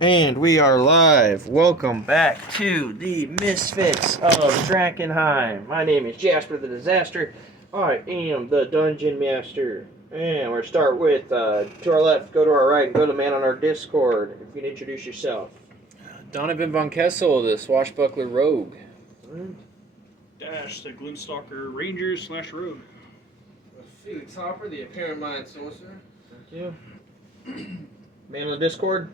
And we are live. Welcome back to the Misfits of Drakkenheim. My name is Jasper the Disaster. I am the Dungeon Master. And we're start with to our left, go to our right, and go to the man on our Discord. If you can introduce yourself. Donovan Von Kessel, the swashbuckler rogue. Dash, the Gloomstalker Ranger / Rogue. Felix Hopper, the apparent mind sorcerer. Thank you. Man on the Discord.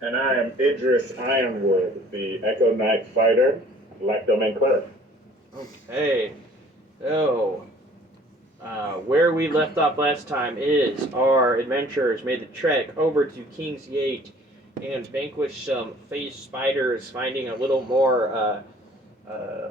And I am Idris Ironwood, the Echo Knight Fighter, Black Domain Cleric. Okay. So, where we left off last time is our adventurers made the trek over to King's Gate and vanquished some phase spiders, finding a little more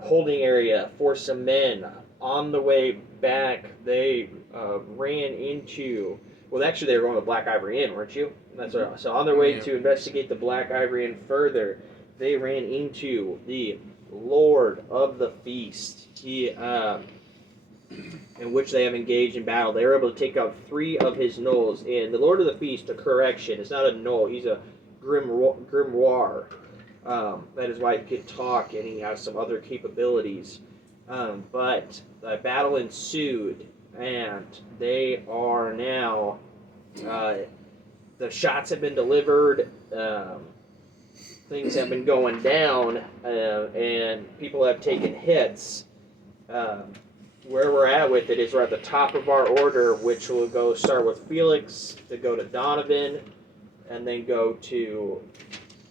holding area for some men. On the way back, they ran into... Well, actually, they were going to Black Ivory Inn, weren't you? That's right. So on their way to investigate the Black Ivory Inn further, they ran into the Lord of the Feast. He, in which they have engaged in battle. They were able to take out 3 of his gnolls. And the Lord of the Feast, a correction, is not a gnoll. He's a grimoire. That is why he can talk, and he has some other capabilities. But the battle ensued, and they are now... the shots have been delivered, things have been going down, and people have taken hits. Where we're at with it is we're at the top of our order, which will go start with Felix, to go to Donovan, and then go to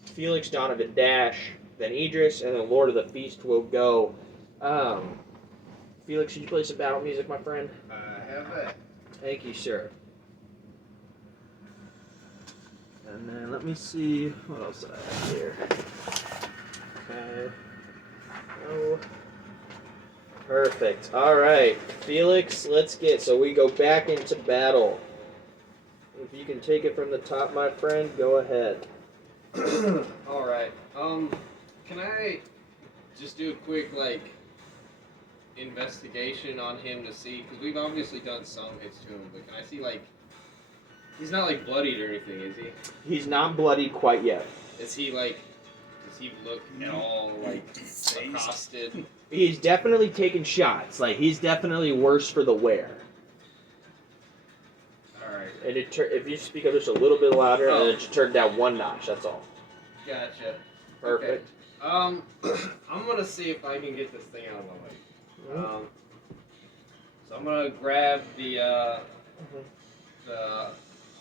Felix, Donovan, Dash, then Idris, and then Lord of the Feast will go. Felix, should you play some battle music, my friend? I have that. Thank you, sir. And then let me see what else I have here. Okay. Oh. Perfect. All right, Felix. Let's get. So we go back into battle. If you can take it from the top, my friend, go ahead. All right. Can I just do a quick investigation on him to see? Because we've obviously done some hits to him, but can I see he's not bloodied or anything, is he? He's not bloodied quite yet. Is he does he look at all accosted? He's definitely taking shots. He's definitely worse for the wear. All right. And if you speak up just a little bit louder, and then just turn down 1 notch. That's all. Gotcha. Perfect. Okay. I'm gonna see if I can get this thing out of my way. So I'm gonna grab the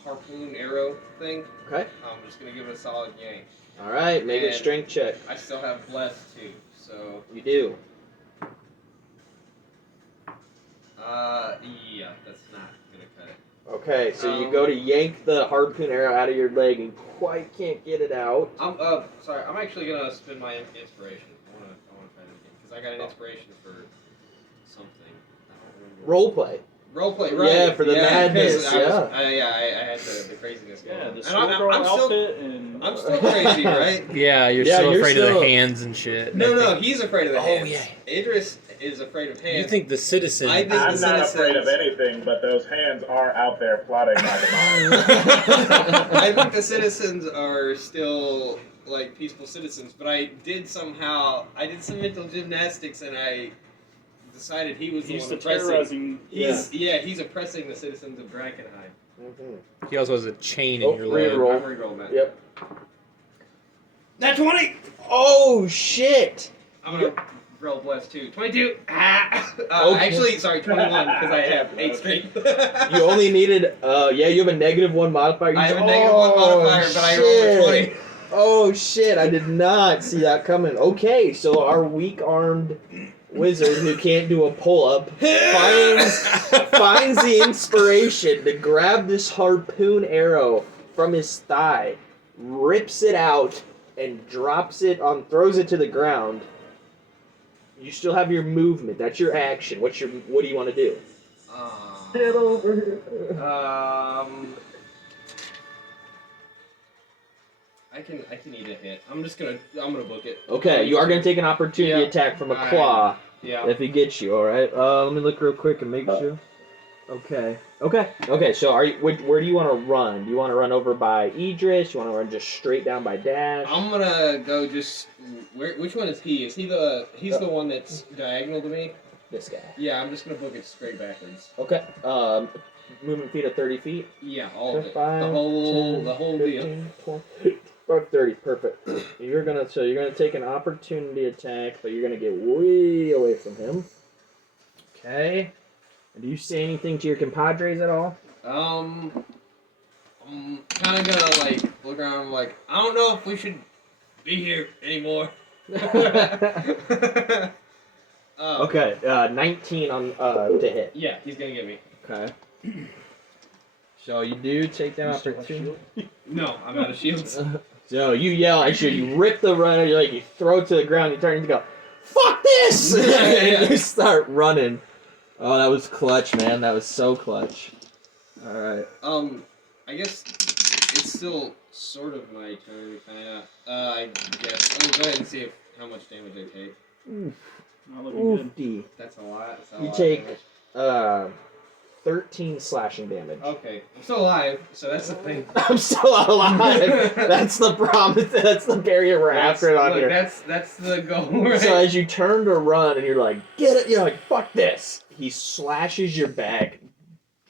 harpoon arrow thing. Okay. I'm just gonna give it a solid yank. All right. Make a And strength check. I still have blessed too, so You do. yeah, that's not gonna cut it. Okay, so you go to yank the harpoon arrow out of your leg and quite can't get it out. Sorry, I'm actually gonna spend my inspiration. I wanna try this again because I got an inspiration for something. I don't remember. Roleplay, right? Yeah, for the madness. I had the craziness. Yeah, going the on. schoolgirl outfit and... I'm still crazy, right? Yeah, you're afraid of the hands and shit. No, he's afraid of the hands. Yeah. Idris is afraid of hands. You think the citizen... I think I'm the not citizens... afraid of anything, but those hands are out there plotting my demise. I think the citizens are still peaceful citizens, but I did some mental gymnastics and I decided he was the He's one the oppressing. terrorizing... He's oppressing the citizens of Drakkenheim. Mm-hmm. He also has a chain in your leg. Reroll. I'm re-roll, man. Yep. That's 20! Oh, shit! I'm gonna roll bless too. 22! Ah! Okay. Actually, sorry, 21, because I have 8 strength. You only needed, you have a -1 modifier. I have a -1 modifier, but I rolled a 20. Oh, shit, I did not see that coming. Okay, so our weak-armed wizard who can't do a pull-up finds the inspiration to grab this harpoon arrow from his thigh, rips it out, and throws it to the ground. You still have your movement. That's your action. What do you want to do? Get over here. I can eat a hit. I'm gonna book it. Okay, you are gonna take an opportunity attack from a claw Yeah. if he gets you. All right. Let me look real quick and make sure. Okay. So, where do you want to run? Do you want to run over by Idris? You want to run just straight down by Dash? I'm gonna go just. Which one is he? Is he the? He's the one that's diagonal to me. This guy. Yeah, I'm just gonna book it straight backwards. Okay. Movement feet of 30 feet. Yeah, all of it. 5, The whole 10, deal. 15, 20, 5, 30. Perfect. You're gonna take an opportunity attack, but you're gonna get way away from him. Okay. And do you say anything to your compadres at all? I'm kind of gonna like look around. I'm like, I don't know if we should be here anymore. Okay. 19 on to hit. Yeah, he's gonna get me. Okay. So you do take that opportunity. No, I'm out of shields. So you yell at you rip the runner, you throw it to the ground, you turn and you go, "Fuck this!" And you start running. Oh, that was clutch, man. That was so clutch. All right. I guess it's still sort of my turn, kinda. I guess. I'll go ahead and see how much damage I take. Oof. Not looking good. Oofy. That's a lot. That's a You lot take of damage. 13 slashing damage. Okay, I'm still alive, so that's the thing. I'm still alive. That's the problem. That's the barrier we're after on here. That's the goal, right? So as you turn to run and you're like, get it, you're like, fuck this. He slashes your back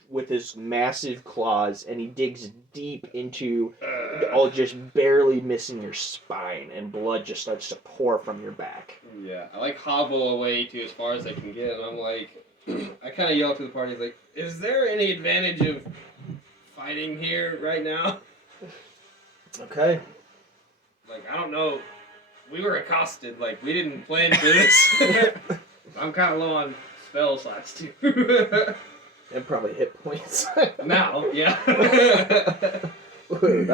with his massive claws and he digs deep into just barely missing your spine and blood just starts to pour from your back. Yeah, I like hobble away to as far as I can get, and I'm like, I kind of yell to the party, like, is there any advantage of fighting here right now? Okay. Like, I don't know. We were accosted. Like, we didn't plan for this. I'm kind of low on spell slots, too. And probably hit points. Now, yeah. That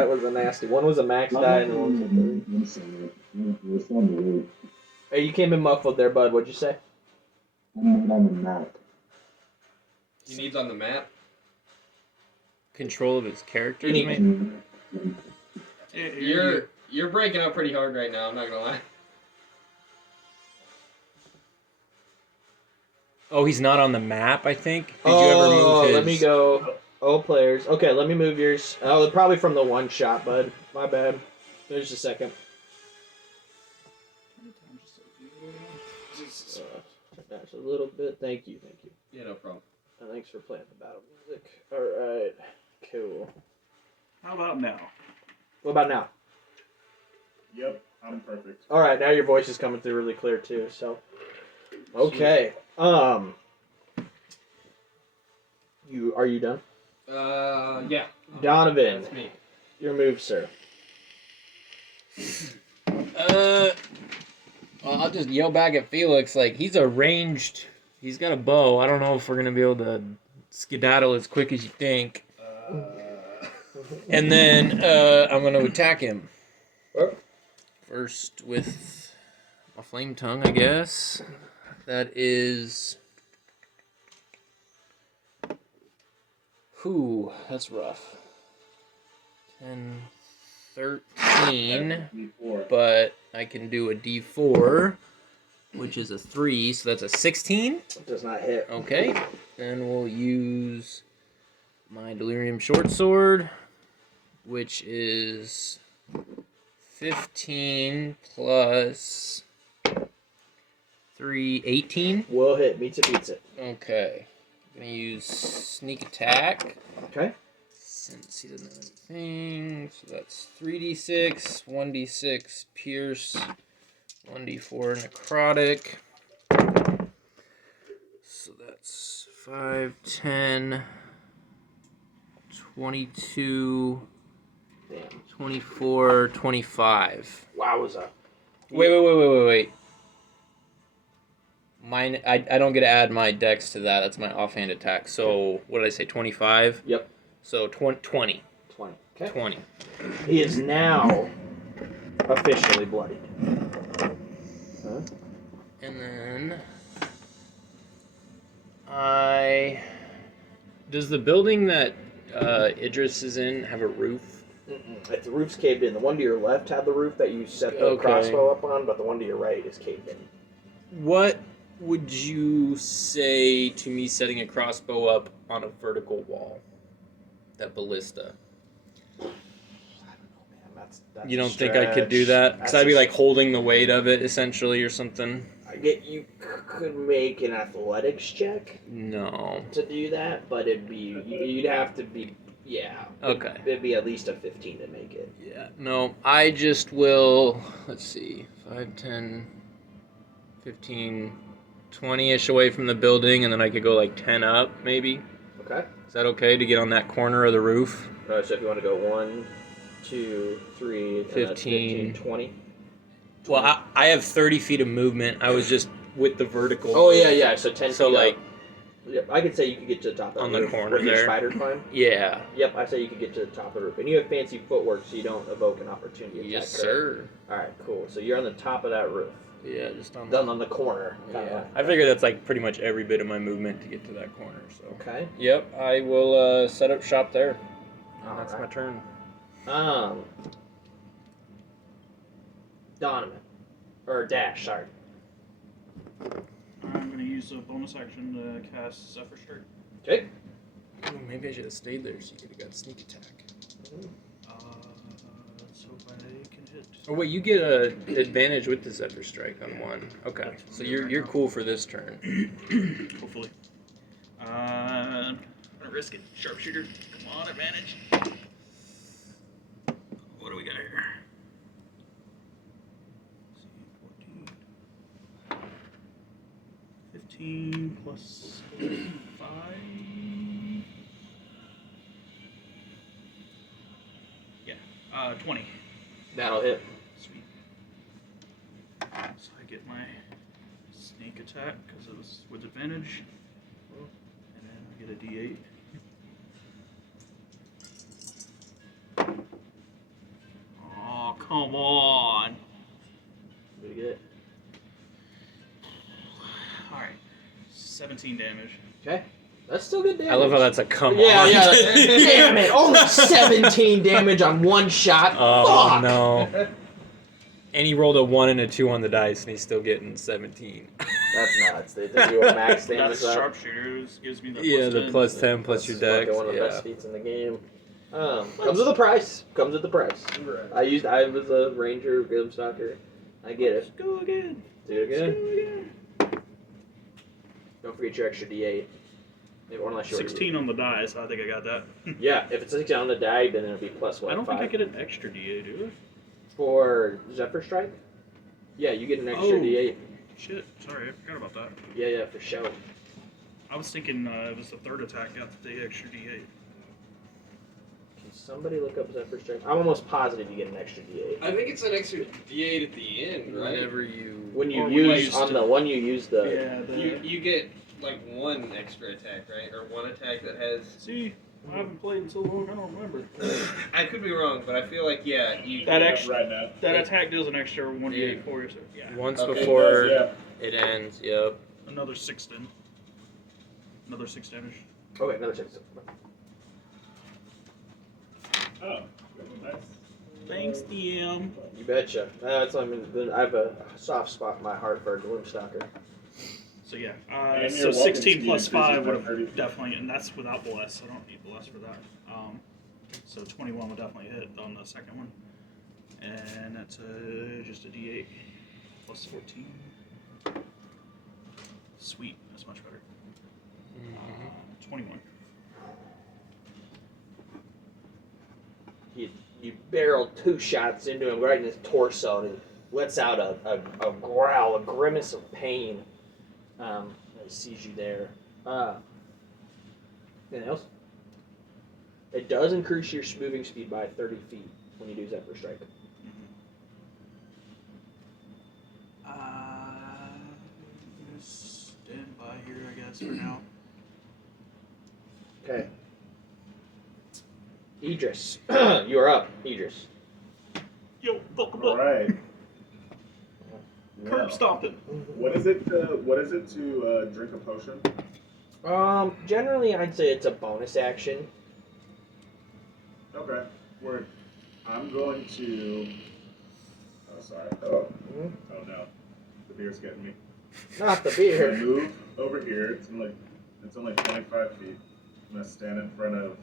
was a nasty. One was a max die and one was a 30. Hey, you came in muffled there, bud. What'd you say? He needs on the map. Control of his character. You need- You're breaking up pretty hard right now. I'm not gonna lie. Oh, he's not on the map, I think. Did you ever move his? Let me go. Oh, players. Okay, let me move yours. Oh, probably from the one shot, bud. My bad. There's a second. That's a little bit. Thank you. Yeah, no problem. And thanks for playing the battle music. Alright. Cool. How about now? What about now? Yep, I'm perfect. Alright, now your voice is coming through really clear too, so. Okay. Are you done? Yeah. Donovan, That's me. your move, sir. Well, I'll just yell back at Felix, like, he's a ranged, he's got a bow. I don't know if we're going to be able to skedaddle as quick as you think. And then I'm going to attack him. First with my flame tongue, I guess. That is... Whew, that's rough. 10, 13, but I can do a D4, which is a 3, so that's a 16. Does not hit. Okay, then we'll use my Delirium Short Sword, which is 15 plus 3, 18. Will hit. Meets it, beats it. Okay, I'm going to use Sneak Attack. Okay. Since he doesn't have anything, so that's 3d6, 1d6 pierce, 1d4 necrotic. So that's 5, 10, 22, Damn. 24, 25. Wowza. Wait. Mine, I don't get to add my dex to that. That's my offhand attack. So, what did I say, 25? Yep. So, 20. 20. Okay. 20. He is now officially bloodied. Huh? And then does the building that Idris is in have a roof? If the roof's caved in, the one to your left had the roof that you set the Okay. crossbow up on, but the one to your right is caved in. What would you say to me setting a crossbow up on a vertical wall? That ballista. I don't know, man. That's You a don't think I could do stretch. that? Because I'd be like holding the weight of it essentially or something. I get you could make an athletics check No. to do that, but you'd have to be Okay. It'd be at least a 15 to make it. Yeah. No, I just will. Let's see. 5, 10, 15, 20-ish away from the building, and then I could go like 10 up, maybe. Okay. Is that okay to get on that corner of the roof? So if you want to go 1, 2, 3, 15. 20. Well, I have 30 feet of movement. I was just with the vertical. Oh yeah. So 10 So feet like, up. Yep, I could say you could get to the top of on the the roof corner with your there. spider climb. yeah. Yep, I say you could get to the top of the roof, and you have fancy footwork, so you don't evoke an opportunity attack. Yes, correct? sir. All right, cool. So you're on the top of that roof, Yeah, just on done on the corner. Yeah. I figure that's like pretty much every bit of my movement to get to that corner. So. Okay. Yep, I will set up shop there. And that's All my right. turn. Donovan, or Dash, sorry. I'm going to use a bonus action to cast Zephyr Strike. Okay. Ooh, maybe I should have stayed there so you could have got sneak attack. Let's hope I can hit. Oh wait, you get a advantage with the Zephyr Strike on one. Okay, That's so what you're right now. cool for this turn. Hopefully. I'm going to risk it. Sharpshooter. Come on, advantage. What do we got here? 15 plus 5. Yeah, 20. That'll hit. Sweet. So I get my sneak attack because it was with advantage. And then I get a d8. Oh, come on. Pretty good. Alright. 17 damage. Okay. That's still good damage. I love how that's a come on. Yeah. Damn it! Only 17 damage on one shot. Oh Fuck. no. And he rolled a 1 and a 2 on the dice, and he's still getting 17. That's nuts. They do a max damage That's up. sharpshooter. Gives me the Yeah, plus the 10. plus 10 plus your Fucking dex. one of the Yeah. best feats in the game. Comes with a price. Comes with the price. Right. I was a ranger, Grimstalker. I get it. Let's go again. Do it again. Let's go again. Don't forget your extra D8. Unless you're 16 on the die, so I think I got that. Yeah, if it's 16 on the die, then it'll be plus one. I don't 5. think I get an extra d8, do For Zephyr Strike? Yeah, you get an extra Oh. D8. I? Shit, sorry, I forgot about that. Yeah, for sure. I was thinking it was the third attack got the extra d8. Can somebody look up Zephyr Strike? I'm almost positive you get an extra D8. I think it's an extra D8 at the end, right? Whenever you. When you Or when you use, used on to- the one you use the... Yeah, You get like one extra attack, right? Or one attack that has. See, I haven't played in so long, I don't remember. I could be wrong, but I feel like you. That get- extra- right now. That attack does an extra 1d8 for you, so yeah. Once Okay. before Yeah. it ends, yep. Another 6 then. Another 6 damage. Okay, another 6. Oh, nice. Thanks, DM. You betcha. I have a soft spot in my heart for a Gloomstalker. So yeah, And so you're welcome 16 to plus use 5 would physical have definitely, and that's without bless. I don't need bless for that. So 21 would definitely hit on the second one, and that's just a D8 plus 14. Sweet, that's much better. 21. You barrel 2 shots into him right in his torso, and he lets out a growl, a grimace of pain. He sees you there. Anything else? It does increase your moving speed by 30 feet when you do Zephyr Strike. Just stand by here, I guess, for now. Okay. Idris. You are up, Idris. Yo, buckle All up. right. Curb stomping. What is it? What is it to drink a potion? Generally I'd say it's a bonus action. Okay. I'm going to. Oh, sorry. Oh, oh no. The beer's getting me. Not the I beer. move over here. It's only 25 feet. I'm gonna stand in front of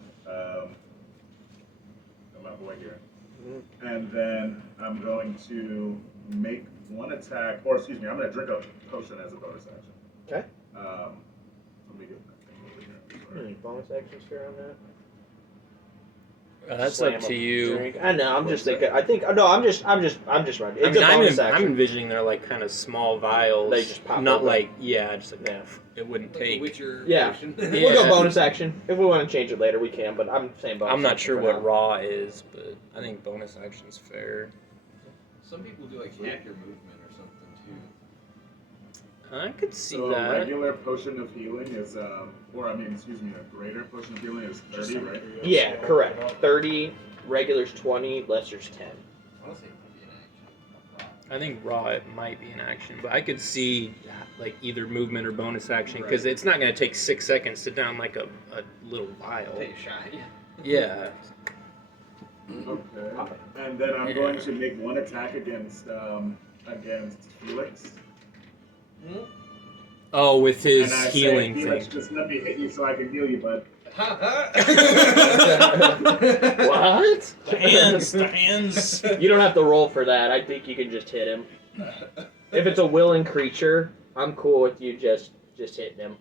my boy here, and then I'm going to make one attack, or excuse me, I'm gonna drink a potion as a bonus action. Okay. Let me get that thing over here. Any bonus actions here on that? That's Slam up a to you. drink. I know. I'm just thinking. I think. No. I'm just running. It's I a mean, bonus I'm action. envisioning they're like kind of small vials. They just pop Not open. like, yeah, just like Yeah. it wouldn't Like a take. Witcher Yeah. potion. We'll Yeah. go bonus action. If we want to change it later, we can. But I'm saying bonus. I'm not action sure for what now. raw is, but I think bonus action's fair. Some people do like half your movement or something too. I could see So a that. regular potion of healing is, a greater potion of healing is 30, right? Yeah. Correct. 30. Regular's 20. Lesser's 10. Honestly, it might be an action. I think raw it might be an action, but I could see like either movement or bonus action because Right. it's not going to take 6 seconds to down like a little vial. Take a shot. Yeah. Yeah. Okay. And then I'm going to make one attack against Felix. Oh, with his and I healing say, Felix, thing. just let me hit you so I can heal you, bud. What? The hands. You don't have to roll for that. I think you can just hit him. If it's a willing creature, I'm cool with you just hitting him.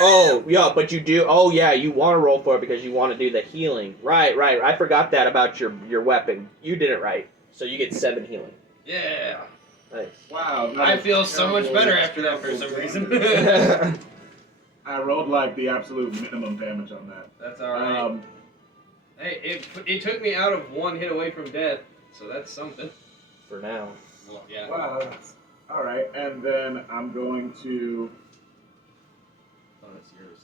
Oh, yeah, but you do. Oh, yeah, you want to roll for it because you want to do the healing. Right. I forgot that about your weapon. You did it right. So you get 7 healing. Yeah. Nice. Wow. I feel so much terrible- better after that for some reason. I rolled like the absolute minimum damage on that. That's alright. Hey, it took me out of one hit away from death, so that's something. For now. Well, yeah. Wow. All right, and then I'm going to. Oh, that's yours.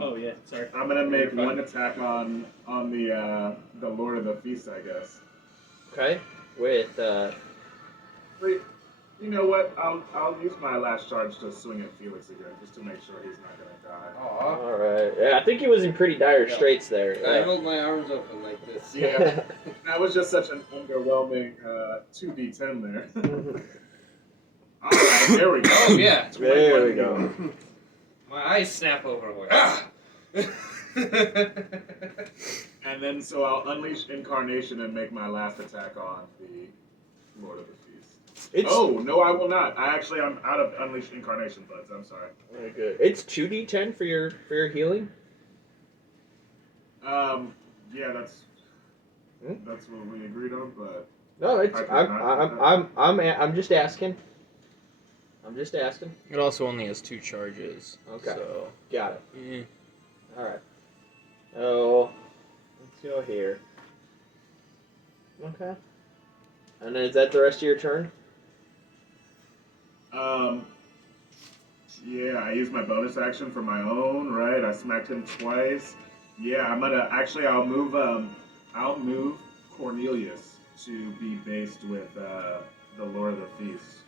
Oh yeah, sorry. I'm gonna make You're fine. one attack on the Lord of the Feast, I guess. Okay. With, Wait, you know what? I'll use my last charge to swing at Felix again, just to make sure he's not gonna die. Aw. Alright. Yeah, I think he was in pretty dire straits there. I Yeah. rolled my arms open like this. Yeah, that was just such an underwhelming 2d10 there. All right, there we go. Oh, yeah. There we go. My eyes snap over and I'm like, ah! And then so I'll unleash Incarnation and make my last attack on the Lord of the Feast. Oh, no, I will not. I'm out of Unleash Incarnation, buds. I'm sorry. Very good. It's 2d10 for your healing? Yeah, that's what we agreed on, but No, it's I could not. I'm just asking. I'm just asking. It also only has 2 charges. Okay. So, Got it. eh. Alright. Oh, let's go here. Okay. And then is that the rest of your turn? yeah, I used my bonus action for my own, right? I smacked him twice. Yeah, I'll move Cornelius to be based with the Lord of the Feast,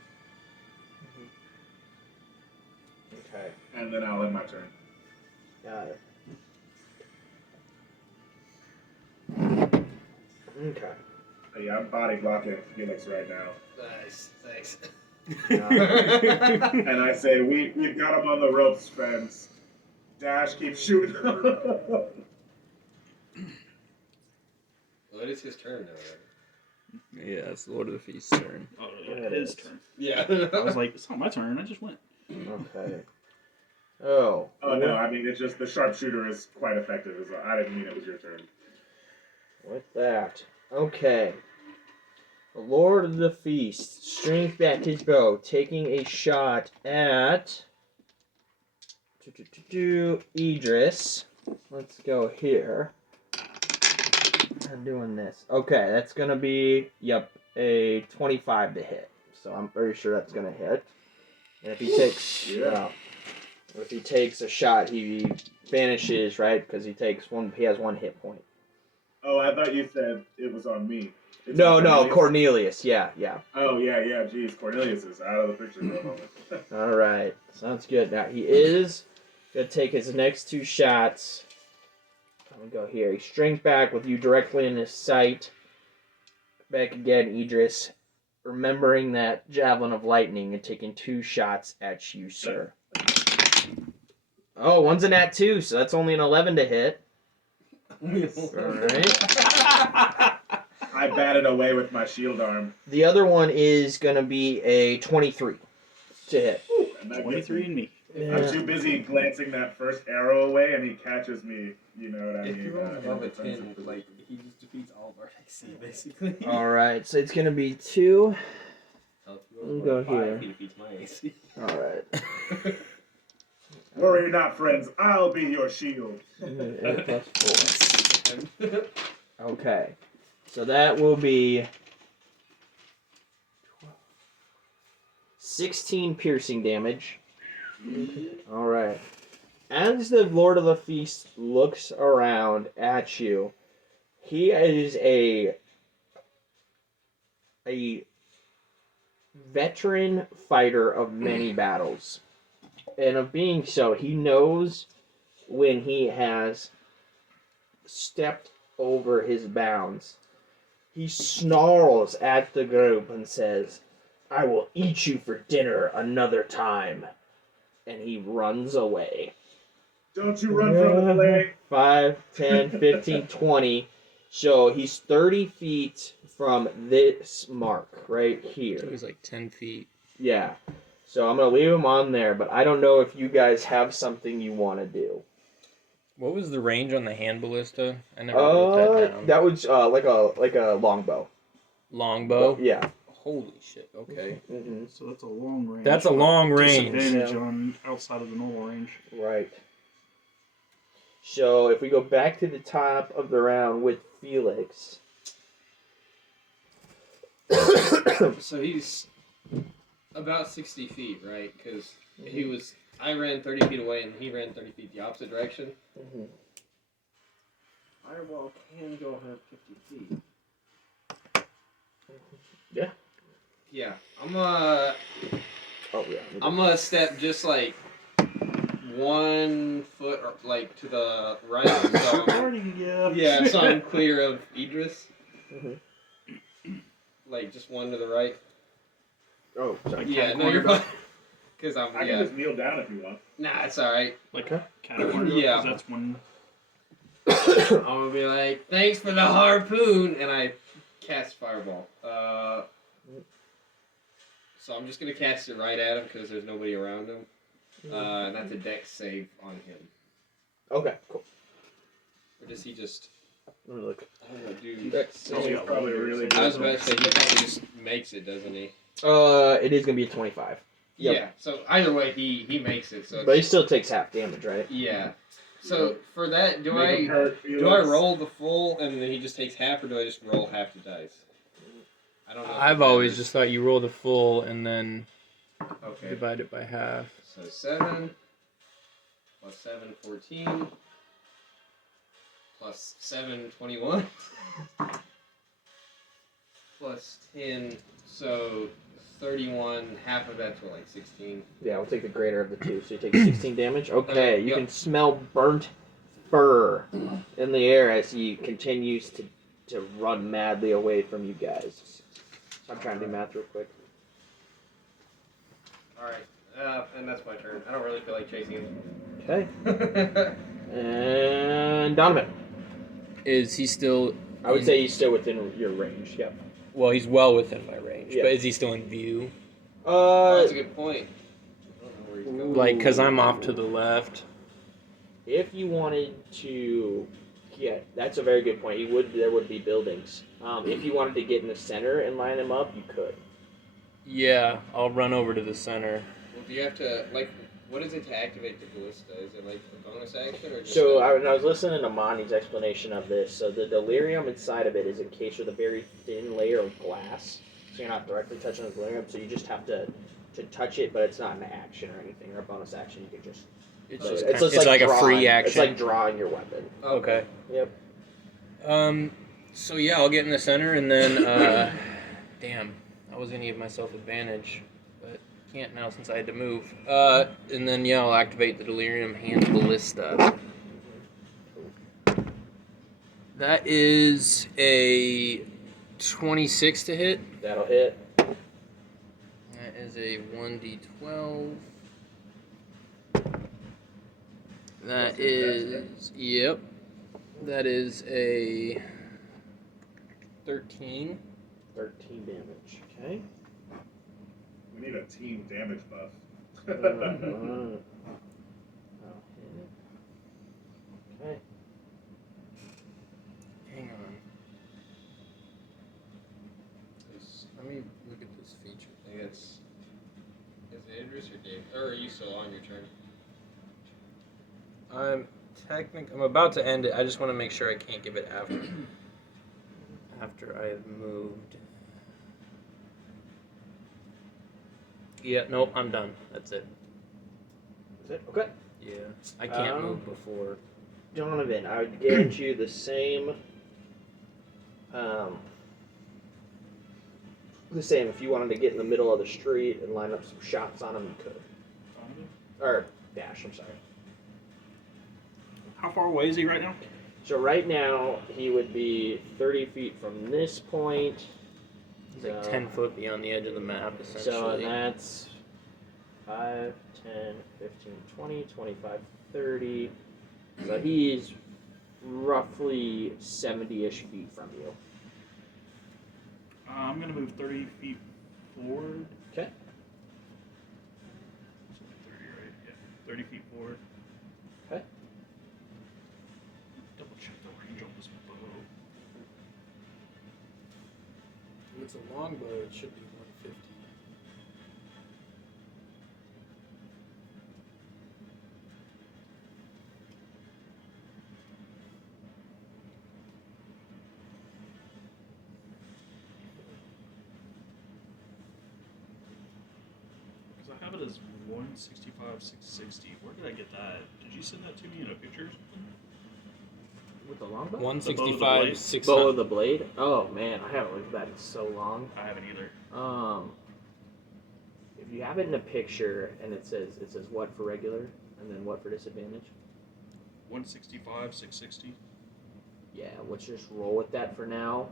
Okay. and then I'll end my turn. Got it. Okay. Yeah, I'm body blocking Felix right now. Nice, thanks. And I say, we've got him on the ropes, Spence. Dash, keep shooting. Well, it is his turn now, right? Yeah, it's Lord of the Feast's turn. Oh yeah, his turn. Yeah. I was like, it's not my turn. I just went. Okay. Oh. Oh no, I mean, it's just the sharpshooter is quite effective. I didn't mean it was your turn. With that. Okay. The Lord of the Feast strings back his bow, taking a shot at Idris. Let's go here. I'm doing this. Okay, that's gonna be a 25 to hit. So I'm pretty sure that's gonna hit. And if he takes if he takes a shot, he vanishes, right? Because he has 1 hit point. Oh, I thought you said it was on me. It's No, on Cornelius. Yeah. Oh, yeah, geez, Cornelius is out of the picture for a moment. All right, sounds good. Now he is gonna take his next 2 shots. I'm gonna go here. He strings back with you directly in his sight. Back again, Idris. remembering that javelin of lightning and taking 2 shots at you, sir. Oh, one's a nat 2, so that's only an 11 to hit. Alright. I batted away with my shield arm. The other one is going to be a 23 to hit. And that gets 23 me. and me. I'm too busy glancing that first arrow away, and he catches me. You know what I If mean? you roll in above a defensive 10, position. like, he just defeats all of our AC, basically. Alright, so it's going to be 2. Hell, if you We'll roll go above 5, here. he defeats my AC. Alright. Worry not, friends. I'll be your shield. 8 plus 4. Okay. So that will be 16 piercing damage. Alright. As the Lord of the Feast looks around at you, he is a veteran fighter of many battles. And of being so, he knows when he has stepped over his bounds. He snarls at the group and says, "I will eat you for dinner another time." And he runs away. Don't you run from the flame. 5, 10, 15, 20. So he's 30 feet from this mark right So here. he's like 10 feet. Yeah. So I'm going to leave him on there, but I don't know if you guys have something you want to do. What was the range on the hand ballista? I never wrote that down. That was like a longbow. Longbow? Yeah. Holy shit, okay. Mm-hmm. So that's a long range. That's a long range. Disadvantage Yeah. on outside of the normal range. Right. So if we go back to the top of the round with Felix. So he's about 60 feet, right? Because I ran 30 feet away and he ran 30 feet the opposite direction. Mhm. Fireball can go 150 feet. Yeah. Yeah, Oh yeah. I'm gonna step just like 1 foot or like to the right. So Parting gift. yeah, so I'm clear of Idris. Mhm. Like just 1 to the right. Oh, sorry. Yeah, no, you're fine. Because I'm I can just kneel down if you want. Nah, it's all right. Like Okay. category. Yeah. 'Cause that's one. I'm gonna be like, thanks for the harpoon, and I cast fireball. So I'm just gonna cast it right at him because there's nobody around him. And that's a dex save on him. Okay, cool. Or does he just? Let me look. I don't know, dude. That's Oh, yeah. Probably really I was good. about to say he probably just makes it, doesn't he? It is gonna be a 25. Yep. Yeah. So either way, he makes it. So But he it's, still takes half damage, right? yeah. So for that, do Make him I hurt, Felix. do I roll the full and then he just takes half, or do I just roll half the dice? I don't know. if I've it always matters. just thought you roll the full and then Okay. divide it by half. So 7 plus 7, 14 plus 7, 21 plus 10, so 31. Half of that's what, like 16. Yeah, we'll take the greater of the two. So you take 16 damage. Okay, you Yep. can smell burnt fur in the air as he continues to run madly away from you guys. So I'm trying to do math real quick. All right, and that's my turn. I don't really feel like chasing Okay. him. And Donovan. Is he still... I would say he's still within your range. Yep. Well, he's well within my range, Yeah. but is he still in view? That's a good point. I don't know where he's going. Like, because I'm off to the left. If you wanted to, yeah, that's a very good point. There would be buildings. If you wanted to get in the center and line them up, you could. Yeah, I'll run over to the center. Well, do you have to, like, what is it to activate the ballista? Is it like a bonus action or just So a- when I was listening to Monty's explanation of this, so the delirium inside of it is encased with a very thin layer of glass, so you're not directly touching the delirium. So you just have to touch it, but it's not an action or anything or a bonus action. You can just It's Oh, just it's it's like a drawing. free It's action. like drawing your weapon. Okay. Yep. So yeah, I'll get in the center and then, damn, I was gonna give myself advantage, but can't now since I had to move. And then yeah, I'll activate the delirium hand ballista. That is a 26 to hit. That'll hit. is a 1d12. That That's it, is, yep. That is a 13. 13 damage. Okay. We need a team damage buff. I'll hit. Okay. Hang on. Let me look at this feature. I think it's. Is it Idris or Dave? Or are you still on your turn? I'm about to end it. I just want to make sure I can't give it after I've moved. Yeah, nope, I'm done. That's it. Is it? Okay. Yeah, I can't move before. Donovan, I would grant you the same. The same. If you wanted to get in the middle of the street and line up some shots on him, you could. Or Dash. I'm sorry. How far away is he right now? So right now he would be 30 feet from this point. He's like 10 foot beyond the edge of the map, So essentially. that's 5, 10, 15, 20, 25, 30. So he's roughly 70-ish feet from you. I'm gonna move 30 feet forward. Okay. It's only 30, right? Yeah, 30 feet forward. Okay. Double check the range on this bow. If it's a longbow, it should be 150. Because I have it as 165, 660. Where did I get that? Did you send that to me in a picture or something? With the longbow? 165, blade. 600. Bow of the blade? Oh man, I haven't looked at that in so long. I haven't either. If you have it in a picture and it says what for regular and then what for disadvantage, 165, 660. yeah, let's just roll with that for now.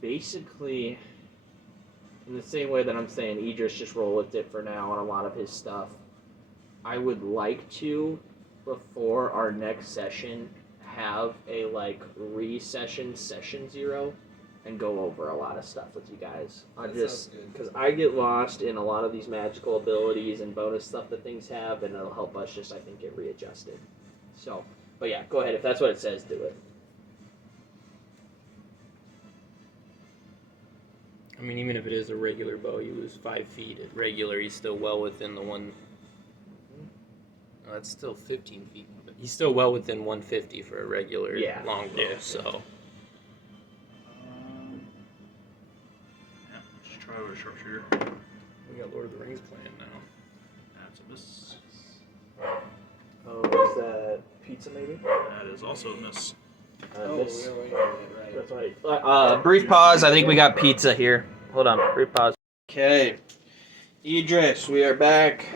Basically, in the same way that I'm saying Idris just roll with it for now on a lot of his stuff, I would like to, before our next session, have a session 0 and go over a lot of stuff with you guys. I That just sounds good. because I get lost in a lot of these magical abilities and bonus stuff that things have, and it'll help us just I think get readjusted. So, but yeah, go ahead if that's what it says, do it. I mean, even if it is a regular bow, you lose 5 feet. At regular, he's still well within the one. Oh, that's still 15 feet. But he's still well within 150 for a regular longbow. Yeah. So Yeah, just try with a sharpshooter. we got Lord of the Rings playing now. That's a miss. Oh, is that pizza maybe? That is also a miss. Miss. waiting on it, right? That's right. Brief pause. I think we got pizza here. Hold on. Brief pause. Okay. Idris, we are back.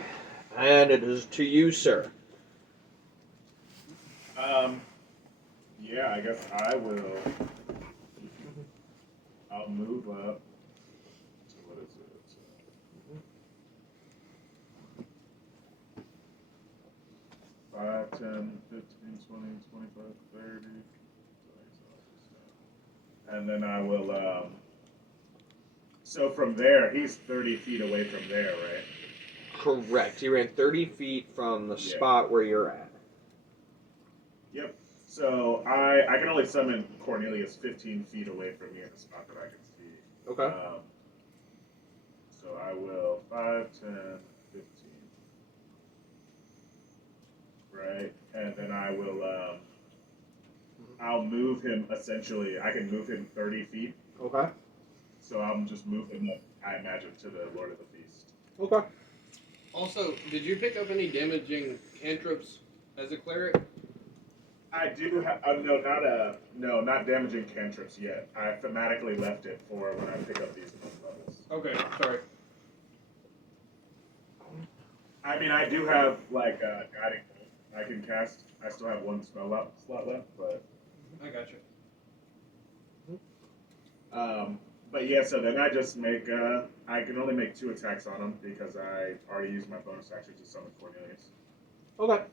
And it is to you, sir. Yeah, I guess I will. I'll move up. So what is it? 5, 10, 15, 20, 25, 30. And then I will, so from there, he's 30 feet away from there, right? Correct. He ran 30 feet from the Yeah. spot where you're at. Yep. So I can only summon Cornelius 15 feet away from me in a spot that I can see. Okay. So I will 5, 10, 15. Right? And then I will, I'll move him essentially, I can move him 30 feet. Okay. So I'll just move him up, I imagine, to the Lord of the Feast. Okay. Also, did you pick up any damaging cantrips as a cleric? I do have, not damaging cantrips yet. I thematically left it for when I pick up these levels. Okay, sorry. I mean, I do have, Guiding Bolt I can cast. I still have one spell slot left, but... I got you. But yeah, so then I just make. I can only make 2 attacks on him because I already used my bonus action to summon Cornelius. Okay.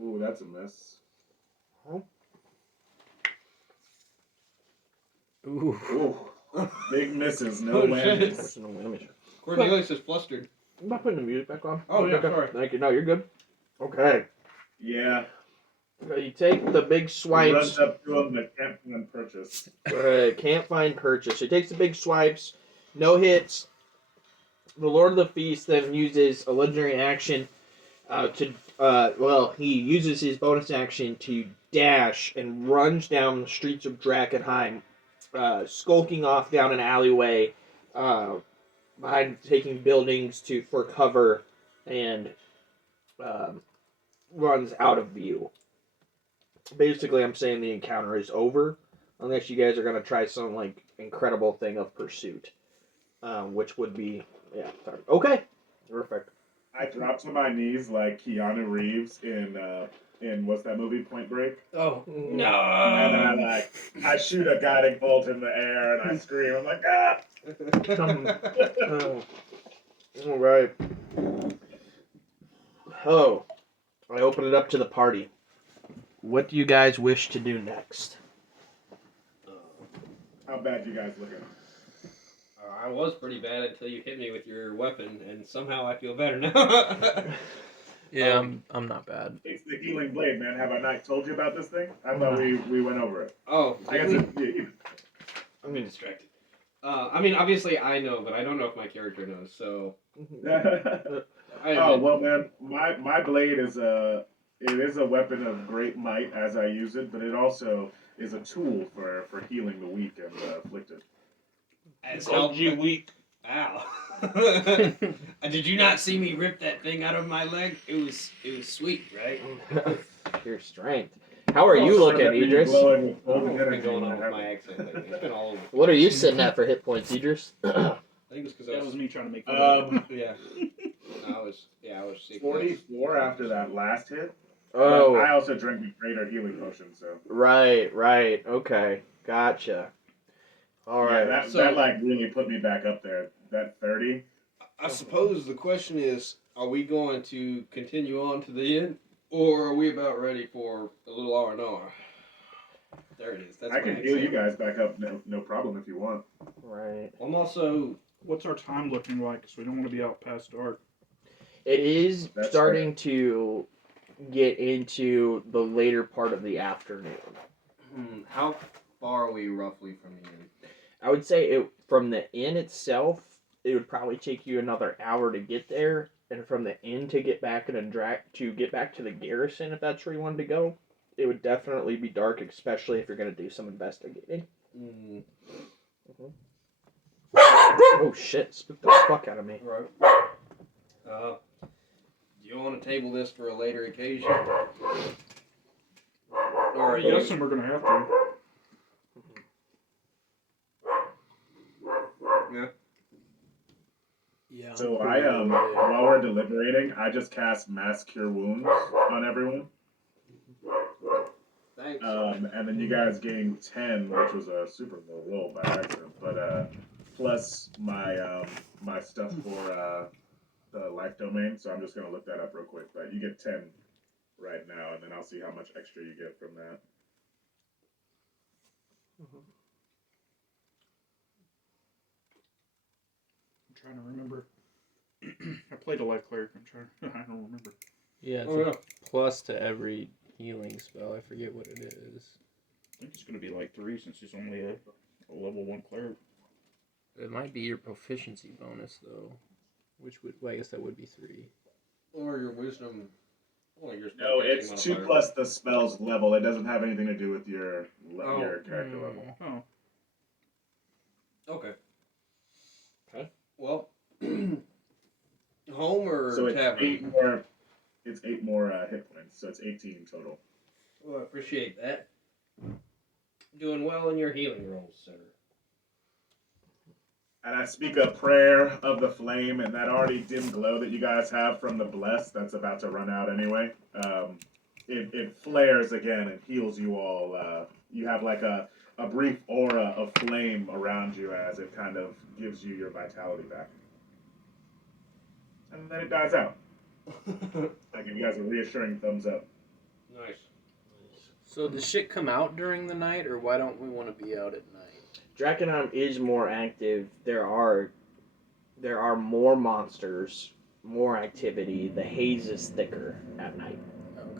Ooh, that's a miss. Ooh. Ooh, big misses, no Oh, shit. whammies. Cornelius is flustered. I'm not putting the music back on. Oh, yeah, Okay. sorry. Thank you. No, you're good. Okay. Yeah, You take the big he swipes. runs up to him but can't find purchase. Can't find purchase. He takes the big swipes. No hits. The Lord of the Feast then uses a legendary action he uses his bonus action to dash and runs down the streets of Drakkenheim, skulking off down an alleyway, behind taking buildings for cover, and runs out of view. Basically, I'm saying the encounter is over, unless you guys are gonna try some like incredible thing of pursuit, which would be sorry. Okay, perfect. I drop to my knees like Keanu Reeves in what's that movie, Point Break? Oh, And then I shoot a guiding bolt in the air and I scream. I'm like, ah! All right. Oh, I open it up to the party. What do you guys wish to do next? How bad you guys looking? I was pretty bad until you hit me with your weapon, and somehow I feel better now. Yeah, I'm not bad. It's the healing blade, man. Have I not told you about this thing? I thought we went over it. Oh, I guess I'm getting distracted. I mean, obviously I know, but I don't know if my character knows. So. Oh well, man. My blade is a weapon of great might as I use it, but it also is a tool for healing the weak and the afflicted. As Called you weak. Ow. Did you not see me rip that thing out of my leg? It was sweet, right? Your strength. How are you looking, Idris? I've been going on with my accent lately. It's been all over. What are you sitting at for hit points, Idris? I think it's because That was me trying to make fun yeah. I was sick. 44 after that last hit. Oh. But I also drank a greater healing potion, so. Right. Okay. Gotcha. All right. Yeah, that like really put me back up there. That 30. I suppose the question is, are we going to continue on to the end, or are we about ready for a little R&R? There it is. That's I can heal you guys back up, no problem if you want. Right. I'm also. What's our time looking like? Because we don't want to be out past dark. It is That's starting to get into the later part of the afternoon. How far are we roughly from the inn? I would say from the inn itself, it would probably take you another hour to get there, and from the inn to get back to get back to the garrison, if that's where you wanted to go, it would definitely be dark, especially if you're going to do some investigating. Oh shit! Spooked the fuck out of me. Right. Do you want to table this for a later occasion? Or I'm guessing we're going to have to. Yeah. So while we're deliberating, I just cast Mass Cure Wounds on everyone. Thanks. And then you guys gain 10, which was a super low roll by accident, but plus my my stuff for the life domain. So I'm just gonna look that up real quick. But you get 10 right now, and then I'll see how much extra you get from that. I'm trying to remember. I played a life cleric. I don't remember. Yeah, it's a plus to every healing spell. I forget what it is. I think it's going to be like 3 since he's only a level 1 cleric. It might be your proficiency bonus though, which would I guess that would be 3. Or your wisdom. Well, your No, it's 2 plus the spell's level. It doesn't have anything to do with your character level. Oh. Okay. Okay. Well, home or So it's tavern? 8 more. It's 8 more hit points, so it's 18 total. Well, I appreciate that. Doing well in your healing rolls, sir. and I speak a prayer of the flame, and that already dim glow that you guys have from the bless that's about to run out anyway. It flares again and heals you all. You have like a brief aura of flame around you as it kind of gives you your vitality back. And then it dies out. I give you guys a reassuring thumbs up. Nice. So does shit come out during the night, or why don't we want to be out at night? Drakkenheim is more active. There are more monsters, more activity. The haze is thicker at night.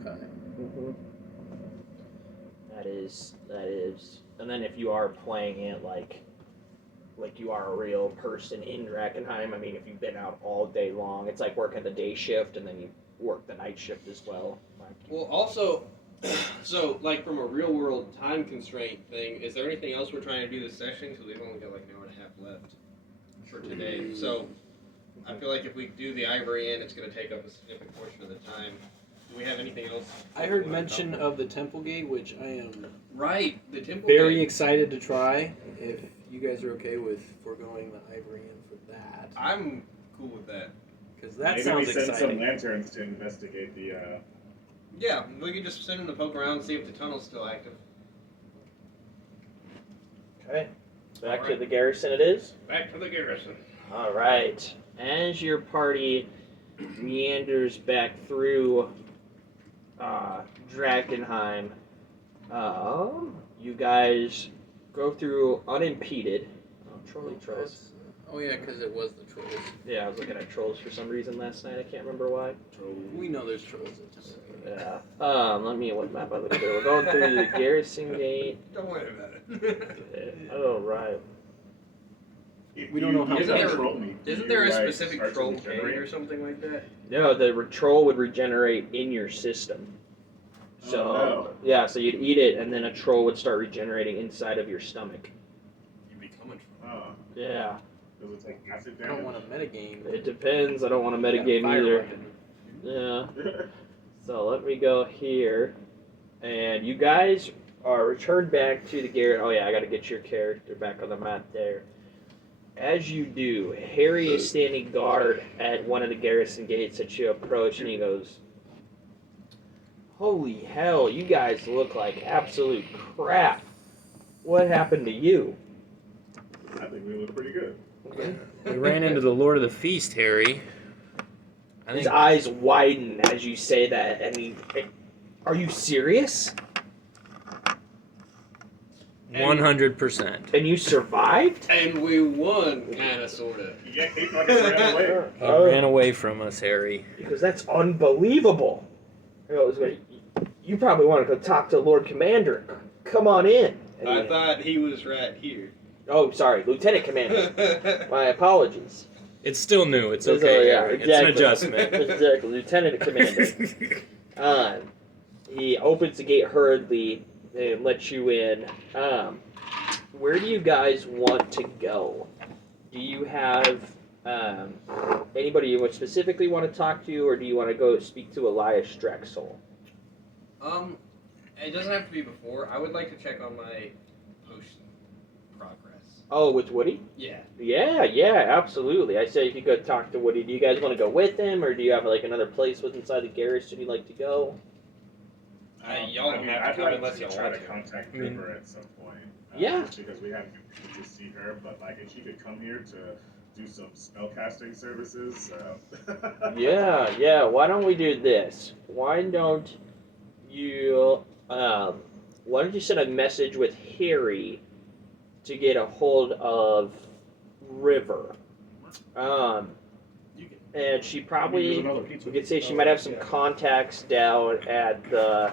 Okay. Mm-hmm. That is. And then if you are playing it like you are a real person in Drakkenheim, I mean, if you've been out all day long, it's like working the day shift and then you work the night shift as well. Well, also, so like from a real world time constraint thing, is there anything else we're trying to do this session? Because we've only got like an hour and a half left for today. So I feel like if we do the Ivory Inn, it's going to take up a significant portion of the time. Do we have anything else? I heard mention of the Temple Gate, which I am Right, the temple. very Gate. excited to try. If you guys are okay with foregoing the Ivory Inn for that, I'm cool with that. because that Maybe sounds we send exciting. some lanterns to investigate the. Yeah, we could just send them to poke around and see if the tunnel's still active. Okay. Back to Alright. the garrison it is. Back to the garrison. All right. As your party meanders back through Drakkenheim, you guys go through unimpeded. Oh, trolley trolls. Oh yeah, because it was the trolls. Yeah, I was looking at trolls for some reason last night. I can't remember why. We know there's trolls in Temple Gate. Yeah. Let me what map I look at. We're going through the garrison gate. Don't worry about it. Oh right. We don't know how Isn't there- control me, do Isn't you, there a like, specific start to troll cave regenerate? or something like that? No, the troll would regenerate in your system. So Oh, no. yeah, so you'd eat it, and then a troll would start regenerating inside of your stomach. You be coming from. Oh, Yeah, does it take acid I don't damage? want a metagame. it depends. I don't want to We got metagame fire either. weapon. Yeah. So let me go here, and you guys are returned back to the garret. Oh yeah, I got to get your character back on the map there. As you do, Harry is standing guard at one of the garrison gates that you approach, and he goes, "Holy hell, you guys look like absolute crap. What happened to you?" I think we look pretty good. We ran into the Lord of the Feast, Harry. I His think eyes widen as you say that, and he, "Are you serious? 100%. And you survived?" And we won, kinda, sorta. Yeah, he fucking ran away. He ran away from us, Harry. Because that's unbelievable. He goes, "You probably want to go talk to Lord Commander. Come on in." And he I went, thought he was right here. "Oh, sorry, Lieutenant Commander. My apologies." It's still new. It's So, okay, yeah, Harry. exactly. It's an adjustment. Exactly, Lieutenant Commander. He opens the gate hurriedly and lets you in. Where do you guys want to go? Do you have anybody you would specifically want to talk to, or do you want to go speak to Elias Drexel? It doesn't have to be before. I would like to check on my potion progress. Oh, with Woody? Yeah. Yeah, absolutely. I say if you go talk to Woody, do you guys want to go with him, or do you have like another place with inside the garrison you'd like to go? Y'all don't have I'd to like unless y'all try want to to. contact I mean- River at some point. Yeah. Just because we haven't been able to see her, but like if she could come here to do some spellcasting services. Yeah. Why don't we do this? Why don't you send a message with Harry to get a hold of River? And she probably, we could say she might have some contacts down at the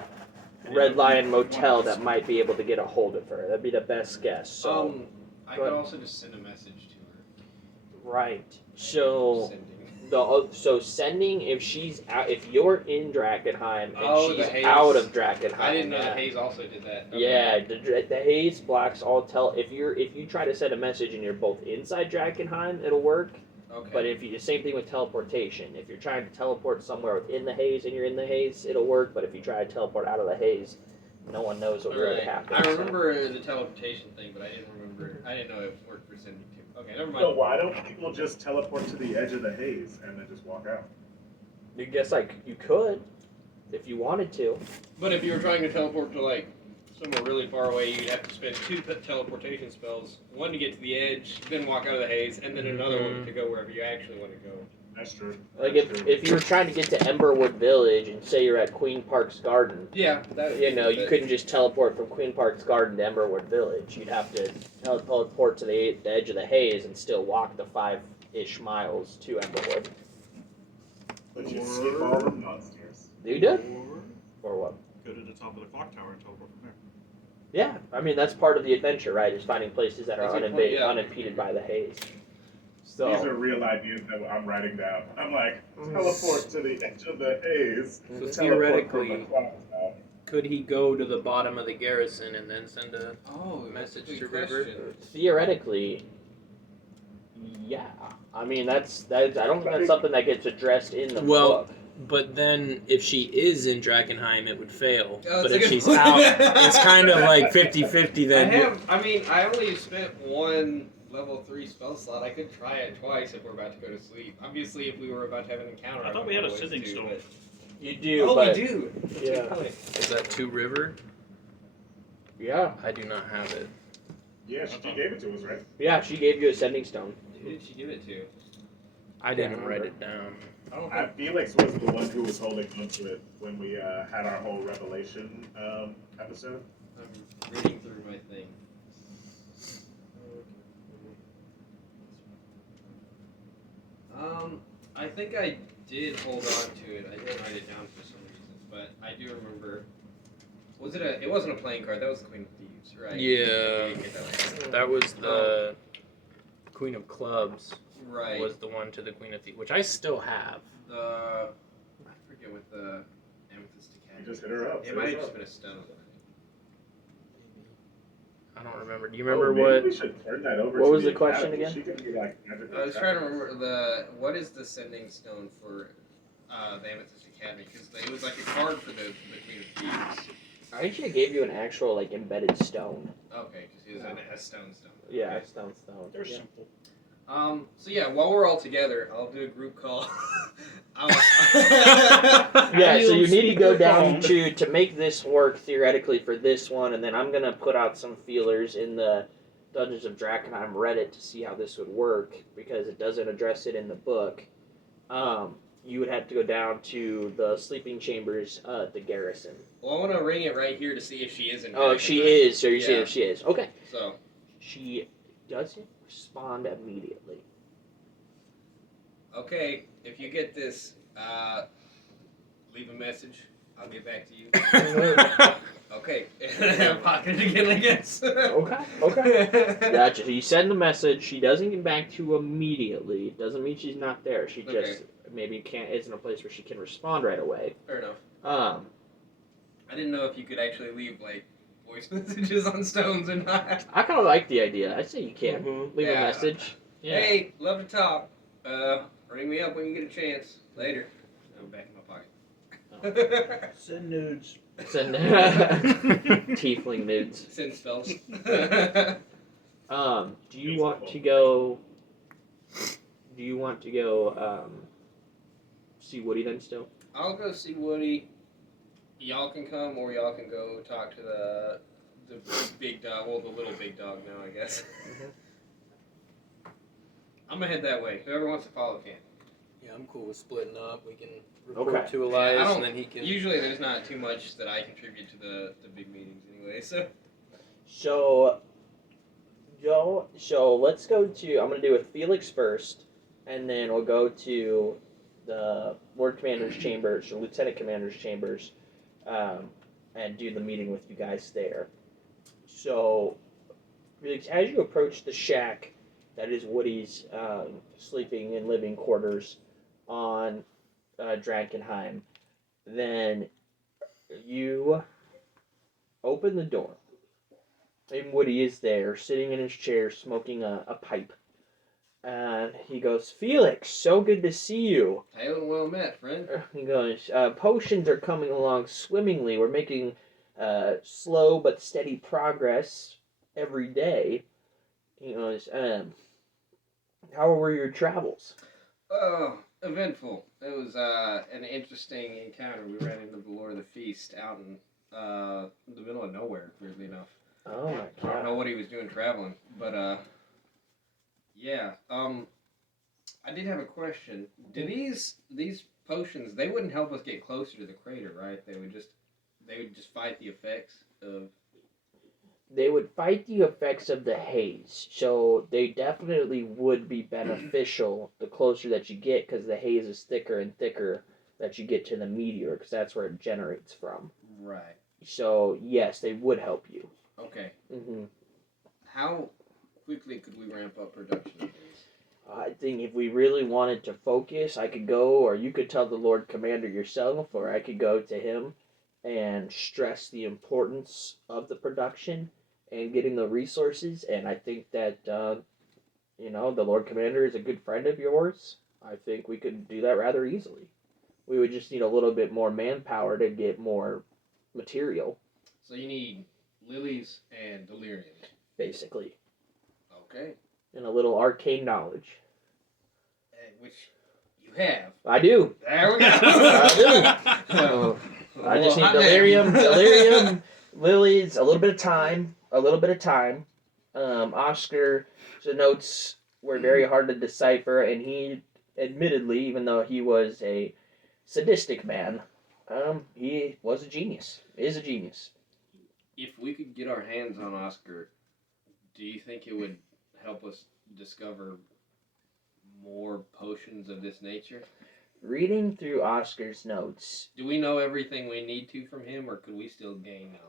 Red Lion Motel that might be able to get a hold of her. That'd be the best guess. So I go could ahead. also just send a message to her. right. So sending if you're in Drakkenheim and Oh, the she's haze. out of Drakkenheim. I didn't know yeah. that Hayes also did that. Okay. Yeah, the haze blocks all tell. If you try to send a message and you're both inside Drakkenheim, it'll work. Okay. But if you the same thing with teleportation. If you're trying to teleport somewhere within the haze and you're in the haze, it'll work. But if you try to teleport out of the haze, no one knows what really Alright. happened. I so- remember the teleportation thing, but I didn't know it worked for sending to. Okay, never No, mind. why don't people just teleport to the edge of the haze and then just walk out? I guess you could, if you wanted to. But if you were trying to teleport to like somewhere really far away, you'd have to spend 2 teleportation spells. One to get to the edge, then walk out of the haze, and then another one to go wherever you actually want to go. That's true. Like That's true. if you were trying to get to Emberwood Village and say you're at Queen Park's Garden, Yeah, that. you couldn't just teleport from Queen Park's Garden to Emberwood Village. You'd have to teleport to the edge of the haze and still walk the 5-ish miles to Emberwood. But you skip all the monsters. You did? Or Or what? go to the top of the clock tower and teleport from there. Yeah, I mean that's part of the adventure, right? Is finding places that are That's a good point, yeah. unimpeded by the haze. So These are real ideas that I'm writing down. I'm like, teleport to the edge of the haze. So Teleport from the theoretically, clock tower. could he go to the bottom of the garrison and then send a Oh, message that's a to good River? question. theoretically, yeah. I mean that's I don't think that's something that gets addressed in the Well, book. But then, if she is in Drakkenheim, it would fail. Oh, But that's a if good she's point. out, it's kind of like 50-50 then. I only spent 1 level 3 spell slot. I could try it twice if we're about to go to sleep. Obviously, if we were about to have an encounter. I thought would we had a always sitting do, stone. but- You do, Oh, but we do. That's a Yeah. good point. Is that 2 River? yeah, I do not have it. Yeah, she gave it to us, right? yeah. She gave you a sending stone. Who did she give it to? I didn't write it down. I don't think. Felix was the one who was holding onto it when we had our whole Revelation episode. I'm reading through my thing. I think I did hold on to it. I didn't write it down for some reason, but I do remember. Was it a? It wasn't a playing card. That was the Queen of Thieves, right? Yeah. We didn't get that one. That was the Queen of Clubs. Right. Was the one to the Queen of Thieves, which I still have. I forget what the amethyst You decay. just hit her up. It might have just been a stone. I don't remember. Do you Oh, remember maybe what? we should turn that over What to was the the question Academy. again? She could be like magical I was trying to tracker. remember what is the sending stone for the Amethyst Academy, because it was like a card for the Queen of Thieves. I actually gave you an actual embedded stone. Okay, because it was a stone. Yeah, Okay. stone. They're Yeah. simple. So yeah, while we're all together, I'll do a group call. Yeah, so you need to go down Speakerphone. to make this work theoretically for this one, and then I'm gonna put out some feelers in the Dungeons of Drakkenheim Reddit to see how this would work because it doesn't address it in the book. You would have to go down to the sleeping chambers at the garrison. Well, I want to ring it right here to see if she is in. Oh, if she Drakkenheim. is, so you're saying Yeah. if she is. Okay. So She doesn't respond immediately. okay, if you get this, leave a message. I'll get back to you. Okay, pocket it again, I guess. Okay. Gotcha. So you send the message. She doesn't get back to you immediately. It doesn't mean she's not there. She just Okay. maybe isn't a place where she can respond right away. Fair enough. I didn't know if you could actually leave like voice messages on stones or not. I kind of like the idea. I say you can leave a Yeah. message. Yeah. Hey, love to talk. Ring me up when you get a chance. Later. I'm back in my pocket. Send nudes. Send tiefling nudes. Send spells. Do you want to go? Do you want to go? See Woody then still? I'll go see Woody. Y'all can come, or y'all can go talk to the big dog. Well, the little big dog now, I guess. I'm gonna head that way. Whoever wants to follow can. Yeah, I'm cool with splitting up. We can report Okay. to I Elias, don't- and then he can. Usually, there's not too much that I contribute to the big meetings anyway. So So let's go to. I'm gonna do it Felix first, and then we'll go to the Lord Commander's chambers or Lieutenant Commander's chambers, and do the meeting with you guys there. So, Felix, as you approach the shack that is Woody's sleeping and living quarters on Drakkenheim, then you open the door. And Woody is there, sitting in his chair, smoking a pipe. And he goes, Felix, so good to see you. hail and well met, friend. He goes, potions are coming along swimmingly. We're making slow but steady progress every day. He goes, How were your travels? Oh, eventful. It was an interesting encounter. We ran into the Lord of the Feast out in the middle of nowhere, weirdly enough. Oh my I don't know god. what he was doing traveling, but yeah. I did have a question. Do these potions, they wouldn't help us get closer to the crater, right? They would just fight the effects of. They would fight the effects of the haze, so they definitely would be beneficial the closer that you get, because the haze is thicker and thicker that you get to the meteor, because that's where it generates from. Right. So yes, they would help you. Okay. hmm How quickly could we ramp up production of these? I think if we really wanted to focus, I could go, or you could tell the Lord Commander yourself, or I could go to him and stress the importance of the production and getting the resources. And I think that, the Lord Commander is a good friend of yours. I think we could do that rather easily. We would just need a little bit more manpower to get more material, So you need lilies and delirium. basically, Okay. and a little arcane knowledge. Which you have. I do. There we go. I do. So, I just need delirium, lilies, a little bit of time. Oscar, the notes were very hard to decipher, and he, admittedly, even though he was a sadistic man, he was a genius. Is a genius. If we could get our hands on Oscar, do you think it would help us discover more potions of this nature? Reading through Oscar's notes, Do we know everything we need to from him, or could we still gain knowledge?